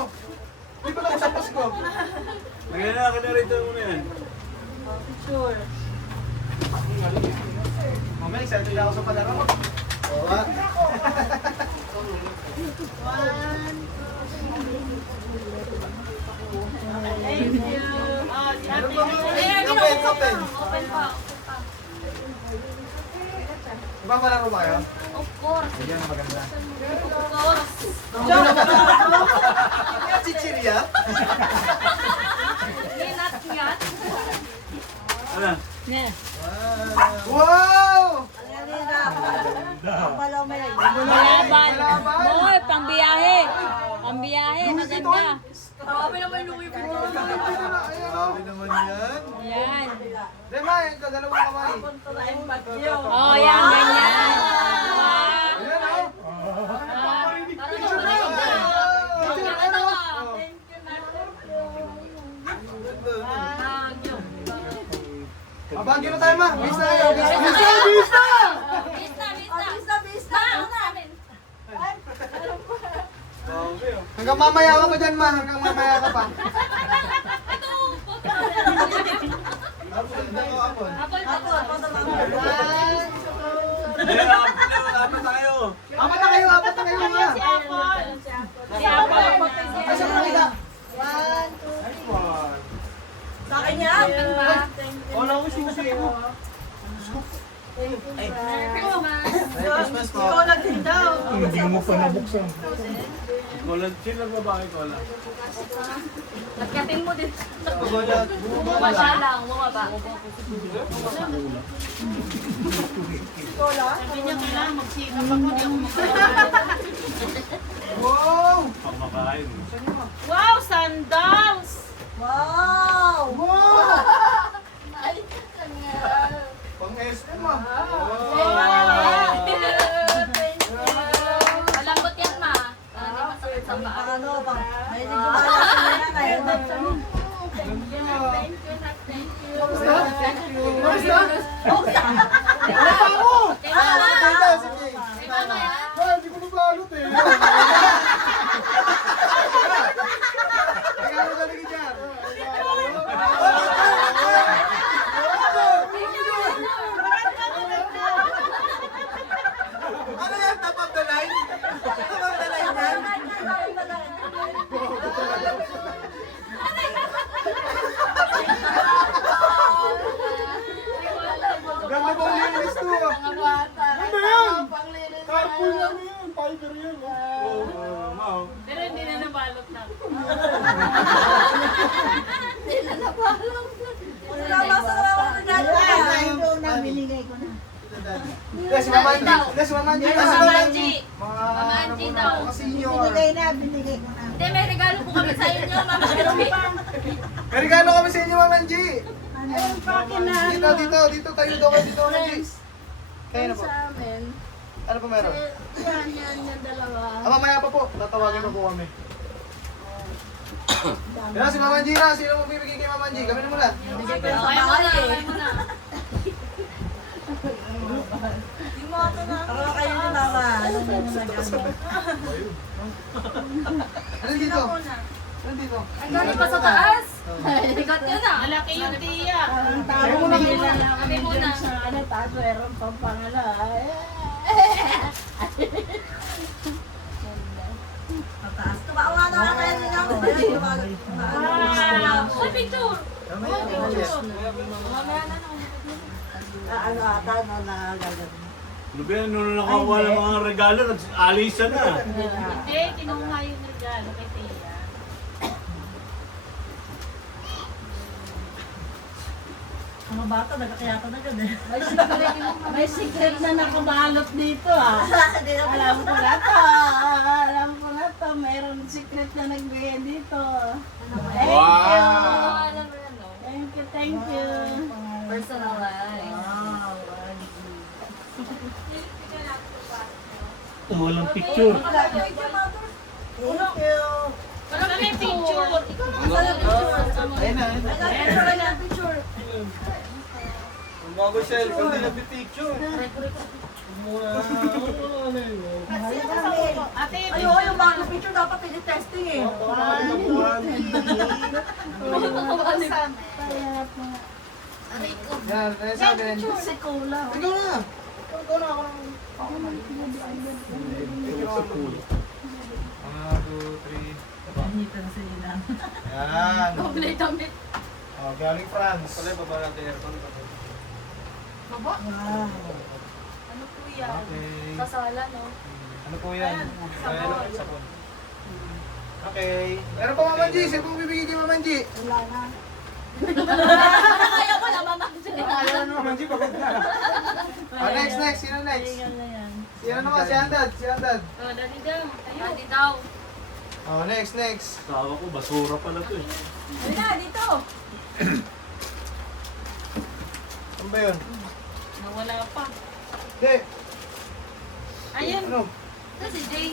Hindi pa lang sa Pasko. Lagyan na ka na rito muna yan. Picture. Mamaya, excited ako sa palaro. Oo, ha? Thank you. Open. Ibang palaro ba kayo? course. Ayan, maganda. Of course. Chichiria? Nginat-ngat. Ano? Wow! Malaban. Boy, pambiyahe. Pambiyahe, maganda. Grabe naman yung Louis Vuitton. Grabe naman yan. Yan. Rema, ito, dalawang kamay. Oh, yan, ganyan. Wow. Ayan, oh. Mabagyo na tayo, ma. Bis na kayo. Bis na! Hanggang mamaya ka pa dyan, ma. Hanggang mamaya ka pa. Hindi, apat tayo. Apat na kayo, ma. Si Apple. Ay, saan mo nakita? Sa akin yan. Wala ko sinusuyo. Merry Christmas po. Ikaw nagtin daw. Hindi mo pa nabuksan. Cola, sino babae cola? Nagkating mo din. Bumaba Bumaba lang, bumaba. Sabi niya kailangan magsikap ako. Di ako Wow! Pamakain. Wow, sandals. Wow! Wow! Ay, Pang SM, ma. Malambot yan, ma. Hindi masakit sa paa. Ano ba? May nagbabalak na yan. Ayun na. Kamusta? Ano pa ako? Sige. Kay mama yan? Hindi ko nabalot eh. Kaya ano talaga dyan? Ano yan? Top of the line? Top of the line yan? Ganda ba ang linis to? Mga bata. Ano yan? Panglinis Carpool tayo. lang yan. Fiber yan. Oh. Pero hindi na nabalot na. Hindi na nabalong. Nabasa na ako ng ganda. Ito na, binigay ko na. Yes, Mama Angie. Yes, Mama Angie. Mama Angie. Mga Mama Angie daw. Kasi senior. Binigay ko na. Hindi, may regalo po kami sa inyo, Mama Angie. May regalo kami sa inyo, Mama Angie. Ayun, pakin na. Dito tayo daw kayo dito, Mama Angie. Kayo na po. Sa amin. Ano pa meron? Yan, yung dalawa. Mamaya pa po. Tatawagin pa po kami. Yan si Mama Angie na. Sino mo bibigay kay Mama Angie? Kami na muna. Bigay ko yung Kaya mo na, kaya mo na. Ako kayo na nawa. Ano na naganda? Ano dito? Ano dito? Ang galing pa sa taas. Bigat yun ah. Malaki yung tiya. Ang tao Kayo muna, kayo nila muna. lang kami dyan sa ano, taas meron pang pangala. Mataas. Tumawa na lang kayo din ako. Uy, picture. Ano ata, no, na gagawin. Ano ba yan? Nung nakakuha ng mga regalo, nag-alisan na. Hindi, kinuha yung regalo kay tiya. Mga bata, nagkakayata na gano'n. May secret na nakabalot dito ah. Alam ko na to. Alam ko na to. Mayroon secret na nagbigay dito. Thank you. Alam mo yan, no? Thank you, thank you. Personalized. Wow. Walang picture. Thank you. Wala kami picture. Ayun na. Ayun, picture. Ang bago cellphone, hindi nagpipicture. Ate, Ayun, yung bagong picture dapat i-testing eh. Yan, kaya sa akin. Si Cola. Ikaw na. Ikaw na ako. Ako na. 1, 2, 3. Yan. Complete kami. Oh, galing France. Pala, baba natin aircon. Baba. Wow. Ano po yan. Okay. Kasala, no? Ano po yan? Sabon. Okay. Meron pa Mama G. Sino pong bibigay kay Mama G? Wala na. Kaya ko na, Mama G. Ayaw na Mama G. Pagod na. Next. Sino next? Tingnan na yan. Sino naman? Si Andad. Oh, dali daw. Daddy daw. Oh, next. Tawa ko, basura pala to eh. Ayun na, dito. Ano ba yun? Nawala pa. Hindi. Ayun. Ano? Ito si Jay.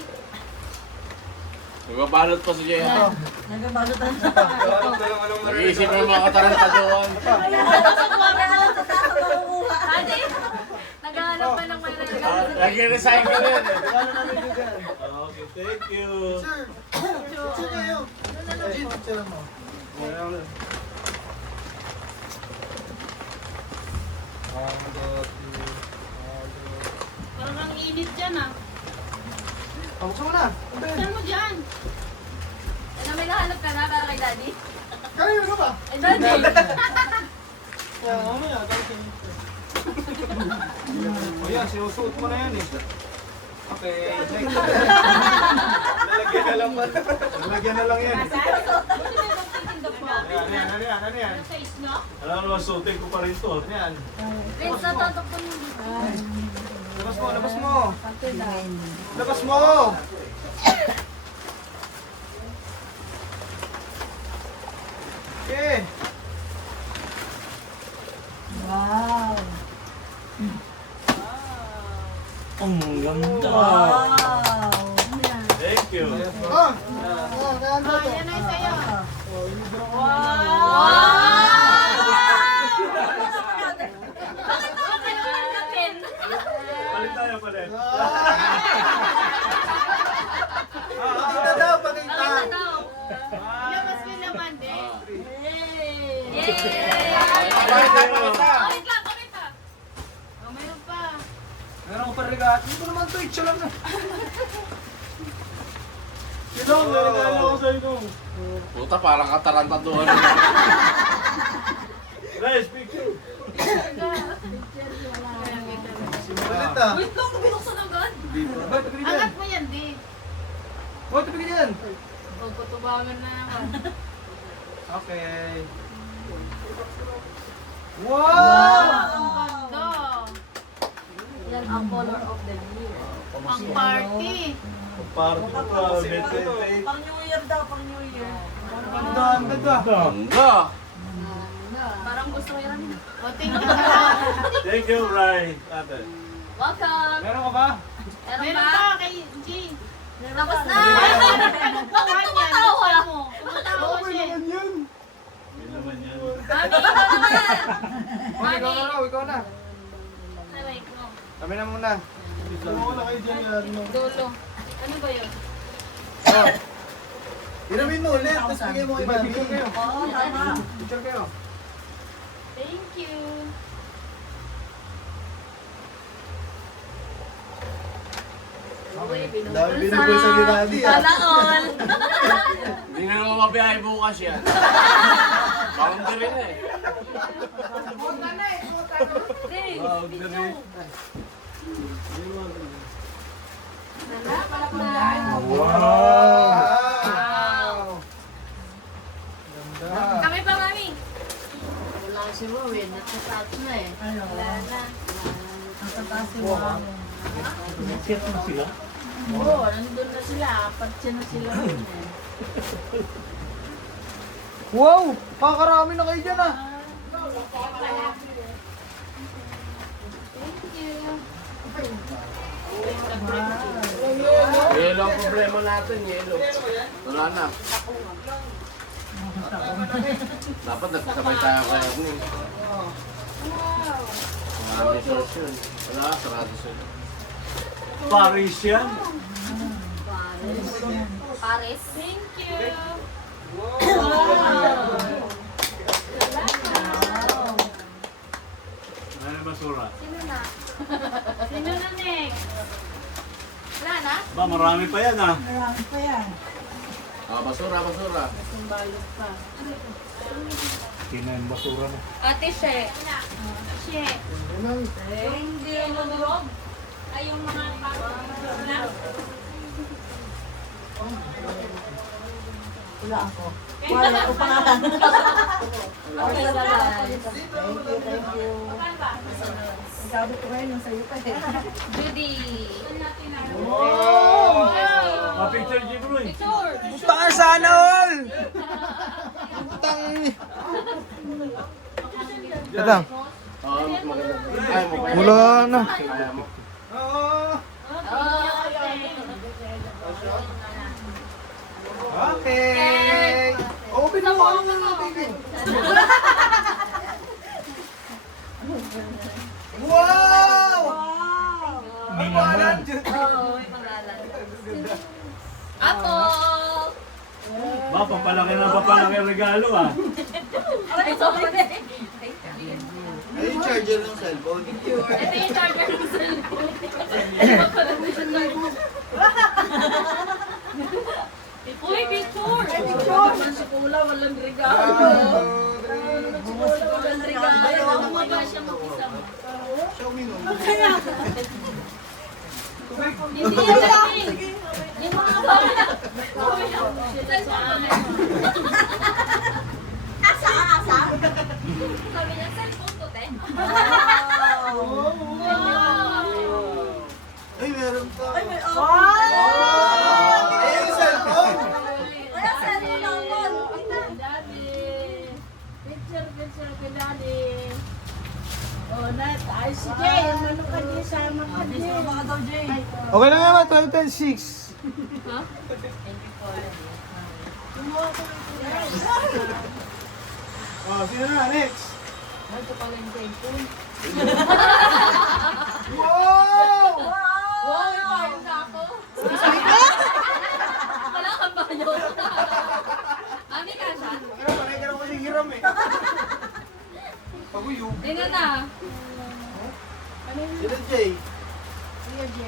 Nagbabalot pa si Jay. Ito. Nagabalutan siya. Nag-iisip ng mga katarantaduan. Daddy, naghahanap pa ng may regalo. Nag-recycle yan eh. Regalo namin din dyan. Okay, thank you. Sir. Picture kayo. G, picture mo. Parang ang init dyan ah. Buksan mo na. Ano ba yun? Saan mo dyan? Ano, may nahanap ka na para kay Daddy? Kanino ka ba? Ay, Daddy! Kaya mamaya, o yan, sinusuot mo na yan eh. Okay, next. Lalagyan na lang yan. Lalagyan na lang yan. Ano yan? Size, no? Alam naman, suotin ko pa rin to. Ano yan? Prince, natatok ko nung Labas mo. Labas mo! Okay. Wow. Ang ganda. Wow. Thank you. Oh! Nandito to. Yan ay sa'yo. Bakit ako kailangan ng pen? Palit tayo, palit. Pakita daw, pakita. Bakit daw? Ilabas ko naman, de. Yay! Pakita. Comment lang, comment lang. Oh, mayroon pa. Meron ko pa regalo. Dito naman to, itcha lang na. Sino? May regalo ako sa inyo. Puta, parang katarantaduan. Guys, picture. Ulit ah. Wait lang, binuksan agad. Ba't tabigin yan? Angat mo yan, de. Ba't tabigin yan? Oh, kutubangan na naman. Okay. Ang Wow! ganda. Yan ang color of the year. Ang party. Parang ito, Pang New Year daw, pang New Year. Ganda, ang ganda. Ganda. Parang gusto ko yan. Oh, thank you ha. Thank you, Ray. Ate. Welcome! Meron ka ba? Meron Meron ba? pa kay G. Tapos na! Bakit tumatawa? Tumatawa siya. yan. Yun naman yan. Mami, ikaw naman! Oh, ikaw na. Aray ko. Kami na muna. Wala kayo dyan yan. Dulo. Ano ba yun? Oh. Iramin mo ulit, tapos bigay mo iba. Picture kayo. Oo, tama. Picture kayo. Thank you. Dami binubulsa ni Daddy ah. Sana all! Hindi na naman mabiyahe bukas yan. Boundary na eh. Hey, Wow! Ganda. Kami pa, Mami! Wala si Rowan. Natatas na eh. Ano? Wala na. Ang tataas si Mami. Nag-set na sila. Oo, nandun na sila. Apat siya na sila. Wow! Kakarami na kayo dyan ah. Thank you. Yelo ang problema natin, yelo. Wala na. Dapat nagkasabay tayo kaya ni. Marami source yun. Wala, sarado sila. Paris yan. Paris. Thank you. Ano yung basura? Sino na? Sino na next? Wala na? Ba, marami pa yan ah. Marami pa yan. Ah, basura, basura. Sumbalot pa. Kina yung basura na. Ate She. Shit. Yung hindi ano durog. Ay, yung mga Wala ako. Wala ko pangalan. Okay, salamat. Thank you. Sabi ko ngayon, nasa iyo pa eh. Judy. Picture G bro eh. Picture. Baka sana all! Putang... Ito. Ay, mo kaya. Wala na. Kaya mo. Okay. Open mo. Wow! May naman. Oo, may pangalan. Apo! Ba, papalaki na papalaki ang regalo ah. Ay, sorry. Ay, yung charger ng cellphone. Ito yung charger ng cellphone. Uy, picture. Naman si Kula, walang regalo. Walang regalo. Ano ba siya mag-isa mo? Xiaomi no. Hindi yan lagi. Yung mga bata. Asa? Sabi niya, cellphone to, te. Ay, meron pa. Ay, yung cellphone! Wala cellphone naman. Daddy. Picture kay Daddy. Oh, net. Ay, sige. Ano ka di? Sama ka di. Sama ka daw, Jay. Okay lang naman, 12-10-6. Ha? Oh, sino na? Next! Ito pala yung cellphone. Wow! Wow, yung bayo na ako. Wala kang bayo. Ami ka siya? Ano, panay ka naman yung hiram eh. Paguyog. Tingnan na. Sino Jay?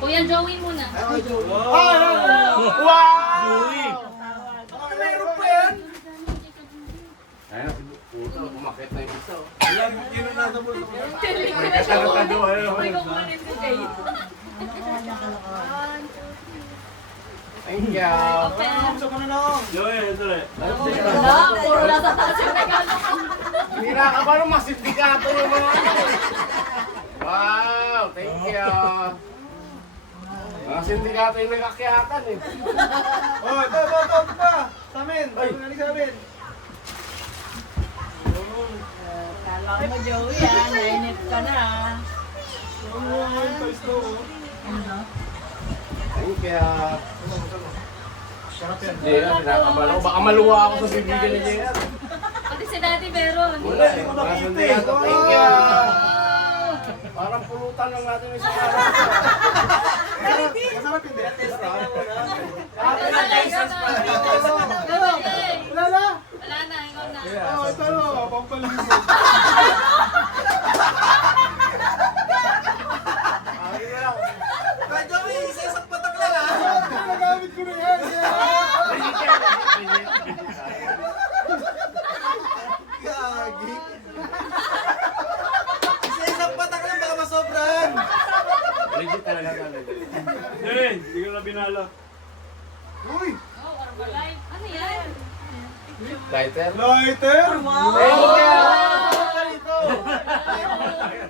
Kuya Joey muna. Ay, Joey. Wow! Joey. Oh, meron pa yan? Ayun, puto, umakit na yung isa. Ilang kilo na sa bulsa mo? Nagkakatado, ayun. Uy, kung kunin si Jay. Thank you. Gusto ko na noong. Joey, ito rin. Wala, puro nasa taas yung regalo ka. Hindi na ka ba nung masindikato yung mga ano? Wow, thank you. Mga sindikato yung nag-akyatan eh. Oh, ito pa. Sa amin. Ano sa amin? Kala mo, Joey, nainip ka na. Thank you. Hindi na, pinakabalo. Baka maluwa ako sa bibigyan ni JR. Pati si Daddy meron. Wala, mga sindikato. Thank you. Parang pulutan lang natin yung isa. Masarap yung dinatest. Wala Wala na. Wala na, ikaw na. Oh, ito na. Pampalimusog. Ay, Joey, isa-isang patak lang ah. Nagamit ko na yan. Gagi. Isa-isang patak lang, baka masobran. Legit talaga talaga. Joey, hindi ko na binala. Uy! Ano yan? Lighter? Lighter! Thank you!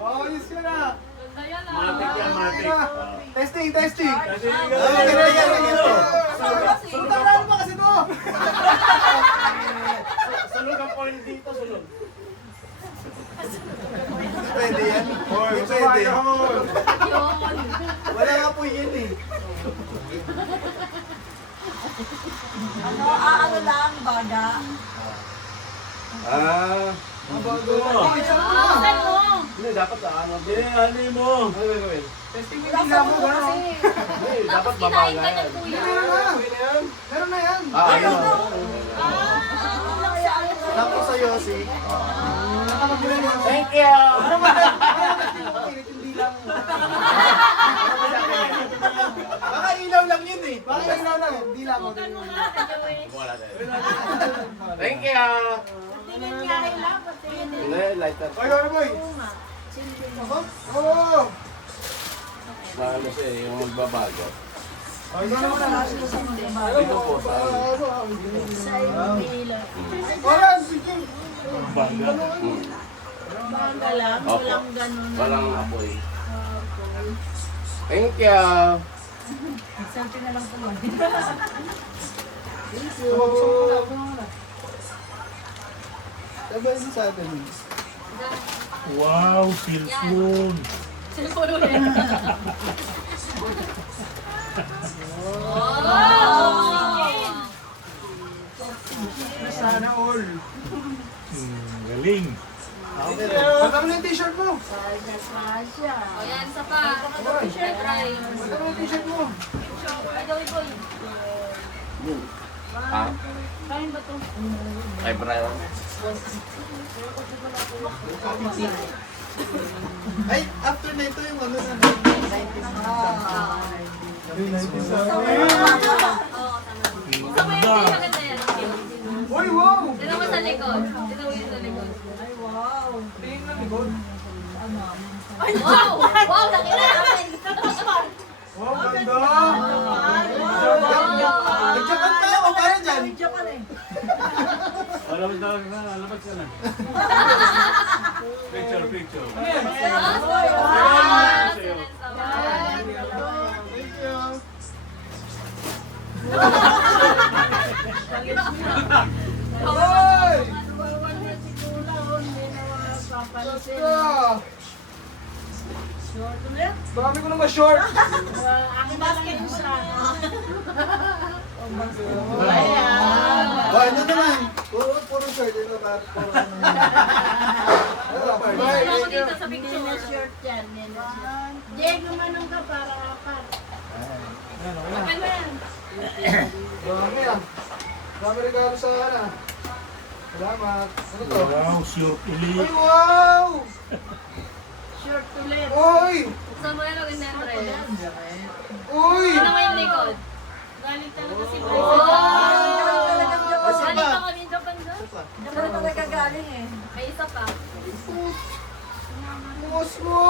Oh, ayos ka na. Ganda yan ah. Matik yan, matik. Testing! Kasi Sunod pa kasi to! Sunog ang point dito, sunog. Pwede yan. Hoy, Hindi masama pwede. yun! Wala nga po yan eh. Ano lang, baga. Hindi, dapat ano. Hindi, ano mo? Ano gagawin? Testing mo yung dila mo, gano'n? Hindi, dapat Kinain babaga ka yan. ng kuya. Meron na yan! Ayun. Tapos sa Yossi. Thank you! Kilit yung dila mo. Baka ilaw lang yun eh. Bakit ilaw na yun? Dila mo. Wala tayo. Thank you! Tingin nga hila, pati Hindi, lighter. Oy, Lord boy! Oo! Ano siya eh, yung magbabago. Ay, ikaw naman na. Dito po sa Sa Iloilo. Oras! Sige! Bangga. Bangga lang, Opo. walang ganun. Walang apoy. Thank you. Selfie na lang po. Buksan mo na. Sabay mo sa atin. Wow, cellphone. Sana all. Galing. Bata mo na yung t-shirt mo. Asya. O yan, isa pa. Try. Bata mo na yung t-shirt mo. Ah? Kain ba to? Ay, Brian. Ay, after na ito yung ano na. Isa mo yung maganda yan. Uy, wow! Dito mo sa likod. Dito mo yung sa likod. Tingin na likod. Wow! Wow! Nakita! Wow, ganda! Nag-Japan tayo o kaya dyan? Alam ka na. Picture, picture. Thank you. Hoy! Basta! Short ulit? Dami ko naman short. Ang basket mo sa Ayan. Oh, ito naman. Puro short. Ito ba? Puro ano yan. Bye. Ano ako Thank you. dito sa Hindi na picture? short yan. Diego, manong ka para apat. Open mo yan. Dami ah. Dami regalo sa ano. Salamat. Ano to? Wow, short Ay, ulit. wow! Short ulit. Uy! Saan mo yan maganda yung dress? Uy! Ano mo yung likod? Galing talaga si Wow! Galing pa kami Japan doon. Japan talaga galing eh. May isa pa. Bukas mo!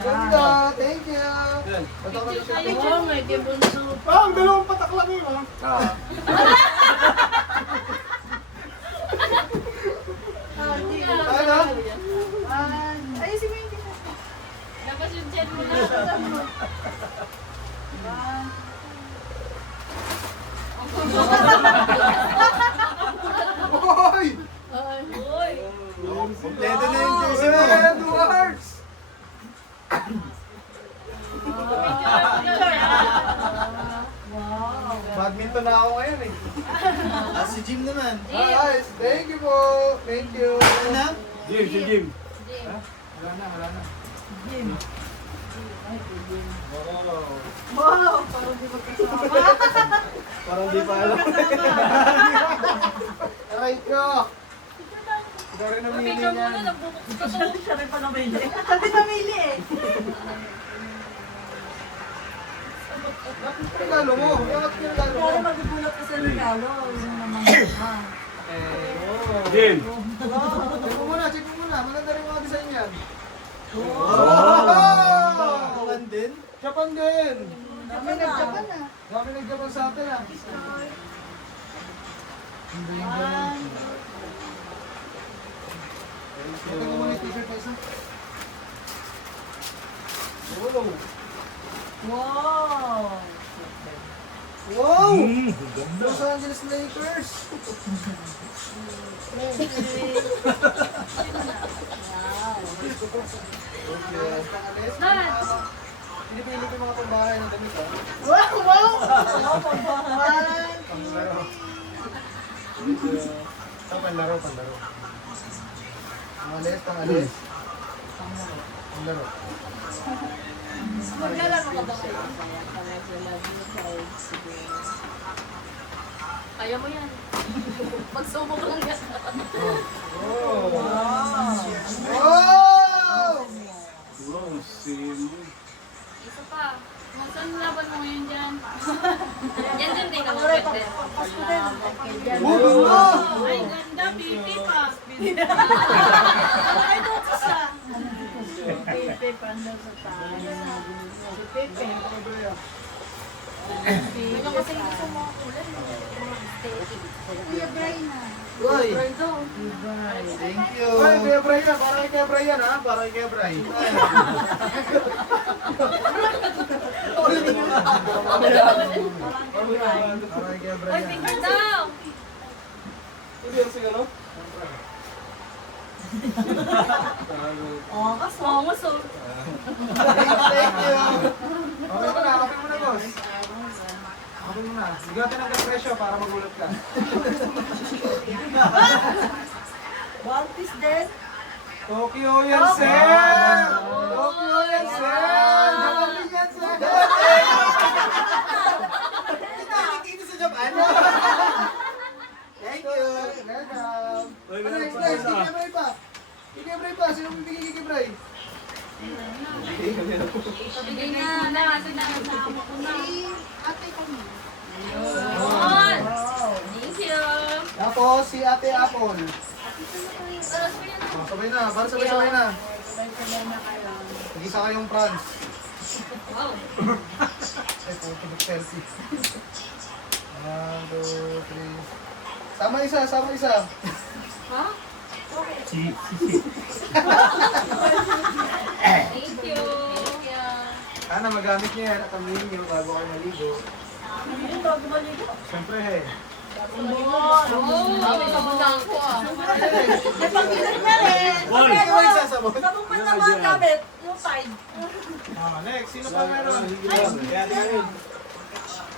Ganda! Thank you! Ba't ako na siya? Oo, may kibunso. Ah, ang dalawang patak lang yun ah. Ah. Ano? Ay, si Wendy. Labas yung chat mo na. Hoy! Uy! Kompleto na yung jersey mo. Edwards! Badminton na ako ngayon eh. Si Jim naman. Guys, thank you po. Thank you. Ano? Jim, si Jim. Wala na, wala na. Wow, parang di magkasama. Parang di pa alam. Aray ko! Ikaw rin namili Picture mo niyan. na, nagbubukod ka to. Siya rin pa namili. Sabi namili eh. Bakit regalo mo? Bakit regalo mo? Kaya magugulat ka sa regalo. Yun naman. Jim. Check mo muna, check mo muna. Maganda rin mga design yan. Kawan din. Japan din! Dami nag-Japan ah. Dami nag-Japan sa atin ah. Ito mo muna yung t-shirt na isa. Oh. Wow. Wow! Ganda. Los Angeles Lakers! Pinipili ko yung mga pambahay ng damit ah. Wow, wow. Wow, pagbahay. Panglaro. Panlaro, panlaro. Pangalis, pangalis. Panlaro. Maglalaro ka ba kayo? Kaya mo yan. Magsubok lang yan. Oh! Wow, sim. Isa pa. Saan laban mo ngayon dyan? Yan dyan din ako pwede. Pasko din. Oh, ganda! Ay, ganda. Beauty pa. Ay, doon siya. Si Pepe. Kuya Brian na. Uy! Thank you! Uy, Kuya Brian na. Para kay Kuya Brian ha. Para kay Kuya Brian. Ulitin mo na. Para kay Kuya Brian. daw! Hindi yan siya, no? Oh, kaso. Thank you! Okay mo na. Okay mo na, boss. Okay mo na. Bigyan natin ng presyo para magulat ka. Baltis din. Tokyo yan, sir! Tokyo yan, sir! Japan din yan, sir! Dito sa Japan? Thank you! Welcome! Uy, Ano, meron pa next? isa. Kikibray pa! Kikibray pa! Sino bibigay kikibray? Pabigay na. Kasi nakasama ko na. Ate kami. Yun! Thank you! Tapos si Ate Apple. Oh, sabay na. Para sabay-sabay na. Mag-isa kayong France. Wow! Ay, puto selfie. 1, 2, 3. Sama isa. Ha? Thank you! Sana magamit niyo yan at amuhin niyo bago kayo maligo. Hindi bago maligo. Siyempre, eh. Oh! Sabon ko ah. May pag-ilan na rin. Paul! Hindi ko magsasabot. Sabong pa naman gamit. Yung side. Next, sino pa meron?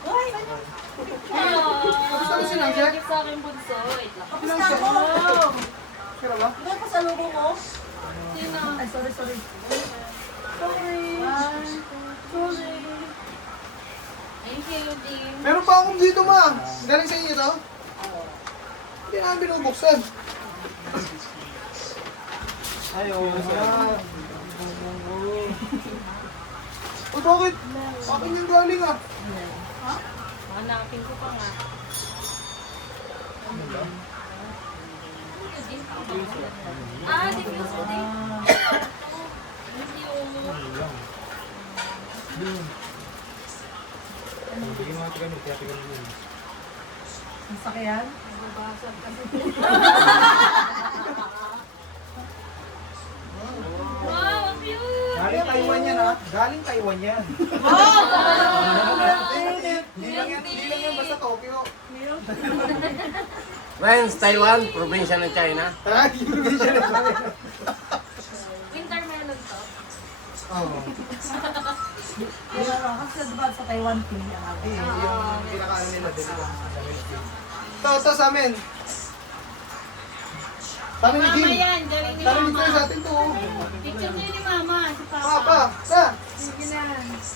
Uy, Gusto mo silang siya? Gift sa akin bunso. Wait lang. tapos na ako. Kira ba? Ano pa sa lubo mo? Sino? Ay, sorry. Sorry. Thank you, team. Meron pa akong dito, ma. Galing sa inyo to? Hindi namin binubuksan. Ayaw. O bakit? Akin yung galing ah. Hanapin ko pa nga. Ah, diffuser din. Thank you. Bigyan mo natin ganun, kaya ganun yun. Ang sakyan? Wow, ang cute! Galing Taiwan yan ah. Galing Taiwan yan. Hindi lang yan basta Tokyo. Friends, Taiwan, probinsya ng China. Ah, hindi siya na. Winter melon to. Oo. Kasi diba sa Taiwan tea? Yung pinakaano nila dito. Ito sa amin. Sa amin ni Mama Jim. yan, galing ni Sa amin ni Mama. Jim sa atin to. Picture niyo ni Mama, si Papa. Papa, sa?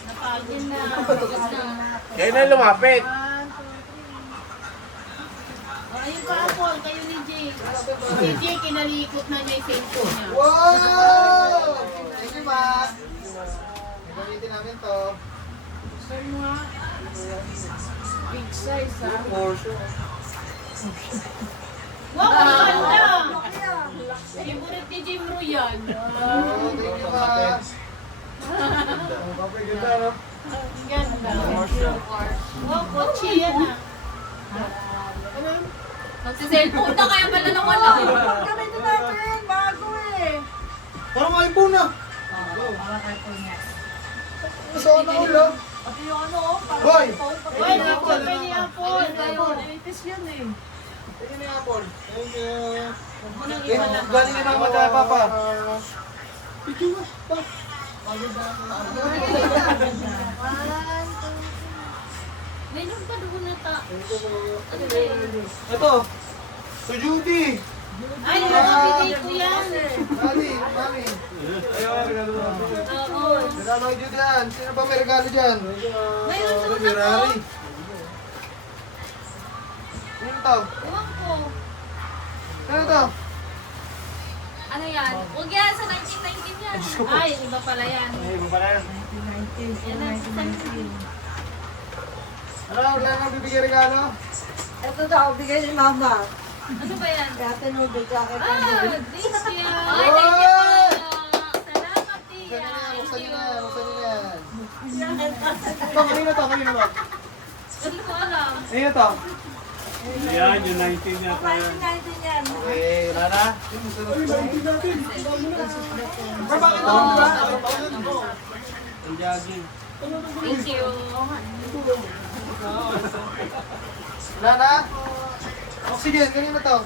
Napagod na. Tapos na. Kayo na lumapit. Oh, ayun pa, Apple, kayo ni Jay. Si Jay, kinalikot na niya yung cellphone niya. Wow! Thank you, ma. Gamitin namin to. Big size ha? Wow, ang ganda! Favorite ni Jim Ru yan. Oh, thank you, ma. Ganda, no? Ang ganda. Wow, kotse yan ah. Magsa-cellphone na kaya pala nang wala. Gamitin natin! Bago eh! Parang iPhone na. Para kay Paul niya. Gusto ko na ulo. Pati yung ano oh, parang Boy! phone. Uy, picture pa ni Apple. Nilipis yan eh. Tingin ni Apple. Thank you. Munang Eh, iba lang. galing na naman kay Papa. Picture mo. Pa. Meron pa doon na ta. Ano ba yun? Ito. To Judy. Ay, nakabigay ko yan. Mami, mami. Oo. Regalo kay Judy yan. Sino ba may regalo dyan? Mayroon sa Ferrari. Sino to? Ewan ko. Sino to? Ano yan? Huwag yan, sa 1919 yan. Ay, iba pala yan. Ay, iba pala yan. 1990. Yan ang 19. Ano, wala nang bibigay regalo? Ito daw, bigay ni Mama. Ano ba yan? Dati nung bigay ka Ah, this yan. Ay, thank you po. Salamat, Tia. Buksan niyo na, buksan niyo na. Ito, kanino to? Kanino to? Hindi ko alam. Kanino to? Yan, yung 19 yata yan. Okay, Rana. Bro, bakit ito? Ang jogging. Thank you. Rana. Oxygen, kanino to?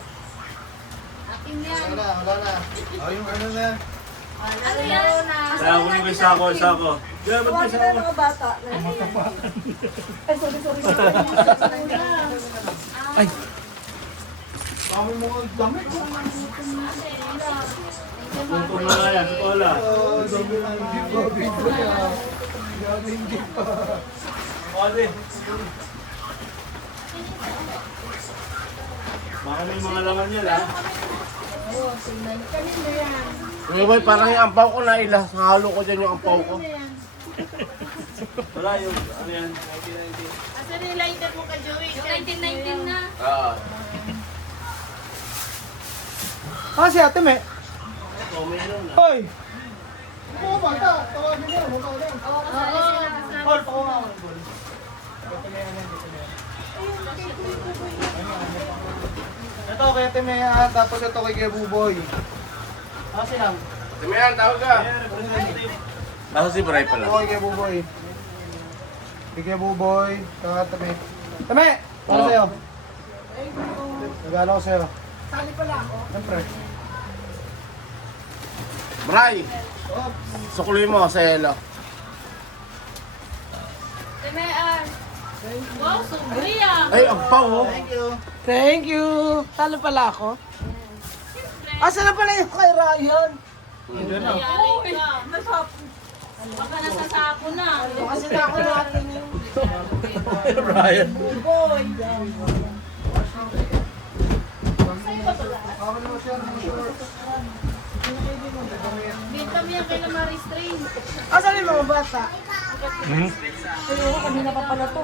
Akin yan. Wala na. Oh, yung ano na yan. Ano yan? Kaya ako yung isa ko. Kaya ba't isa ko? Kami mo ang damit. Tuntong na nga yan, wala. Oh, dami ng gift. Daming gift pa. Pwede. Baka may mga laman yan, ha? Kuya boy, parang yung ampaw ko na ila. Halo ko dyan yung ampaw ko. Wala yung, ano yan? Asan yung lighter mo ka, Joey? Yung 1919 na. Oo. Ah, si Ate Me. Oh, meron na. Hoy! Oo, bata. Tawagin niya. Mukha niya. Paul, pakuha nga ako ng goal. Ito kay Ate Me, tapos ito kay Kuya Buboy. Ah, silang. Timihan, tawag ka. Nasa si Bray pala. Ito kay Kuya Buboy. Kay Kuya Buboy, kay Ate Me. Ate Me, para sa'yo. Regalo ko sa'yo. Sali pala ako. Siyempre. Bray! Sukli mo sa elo. Timean. Wow, sumri ah. Ay, ampaw oh. Thank you. Talo pala ako. Asa na pala yung kay Ryan? Mayari ka. Baka nasa sako na. Kasi na ako natin yung Brian. boy. Ako naman siya ng shorts. Bita mo yan kay Maris Train. Asa na yung mga bata? Ayun, kanina pa pala to.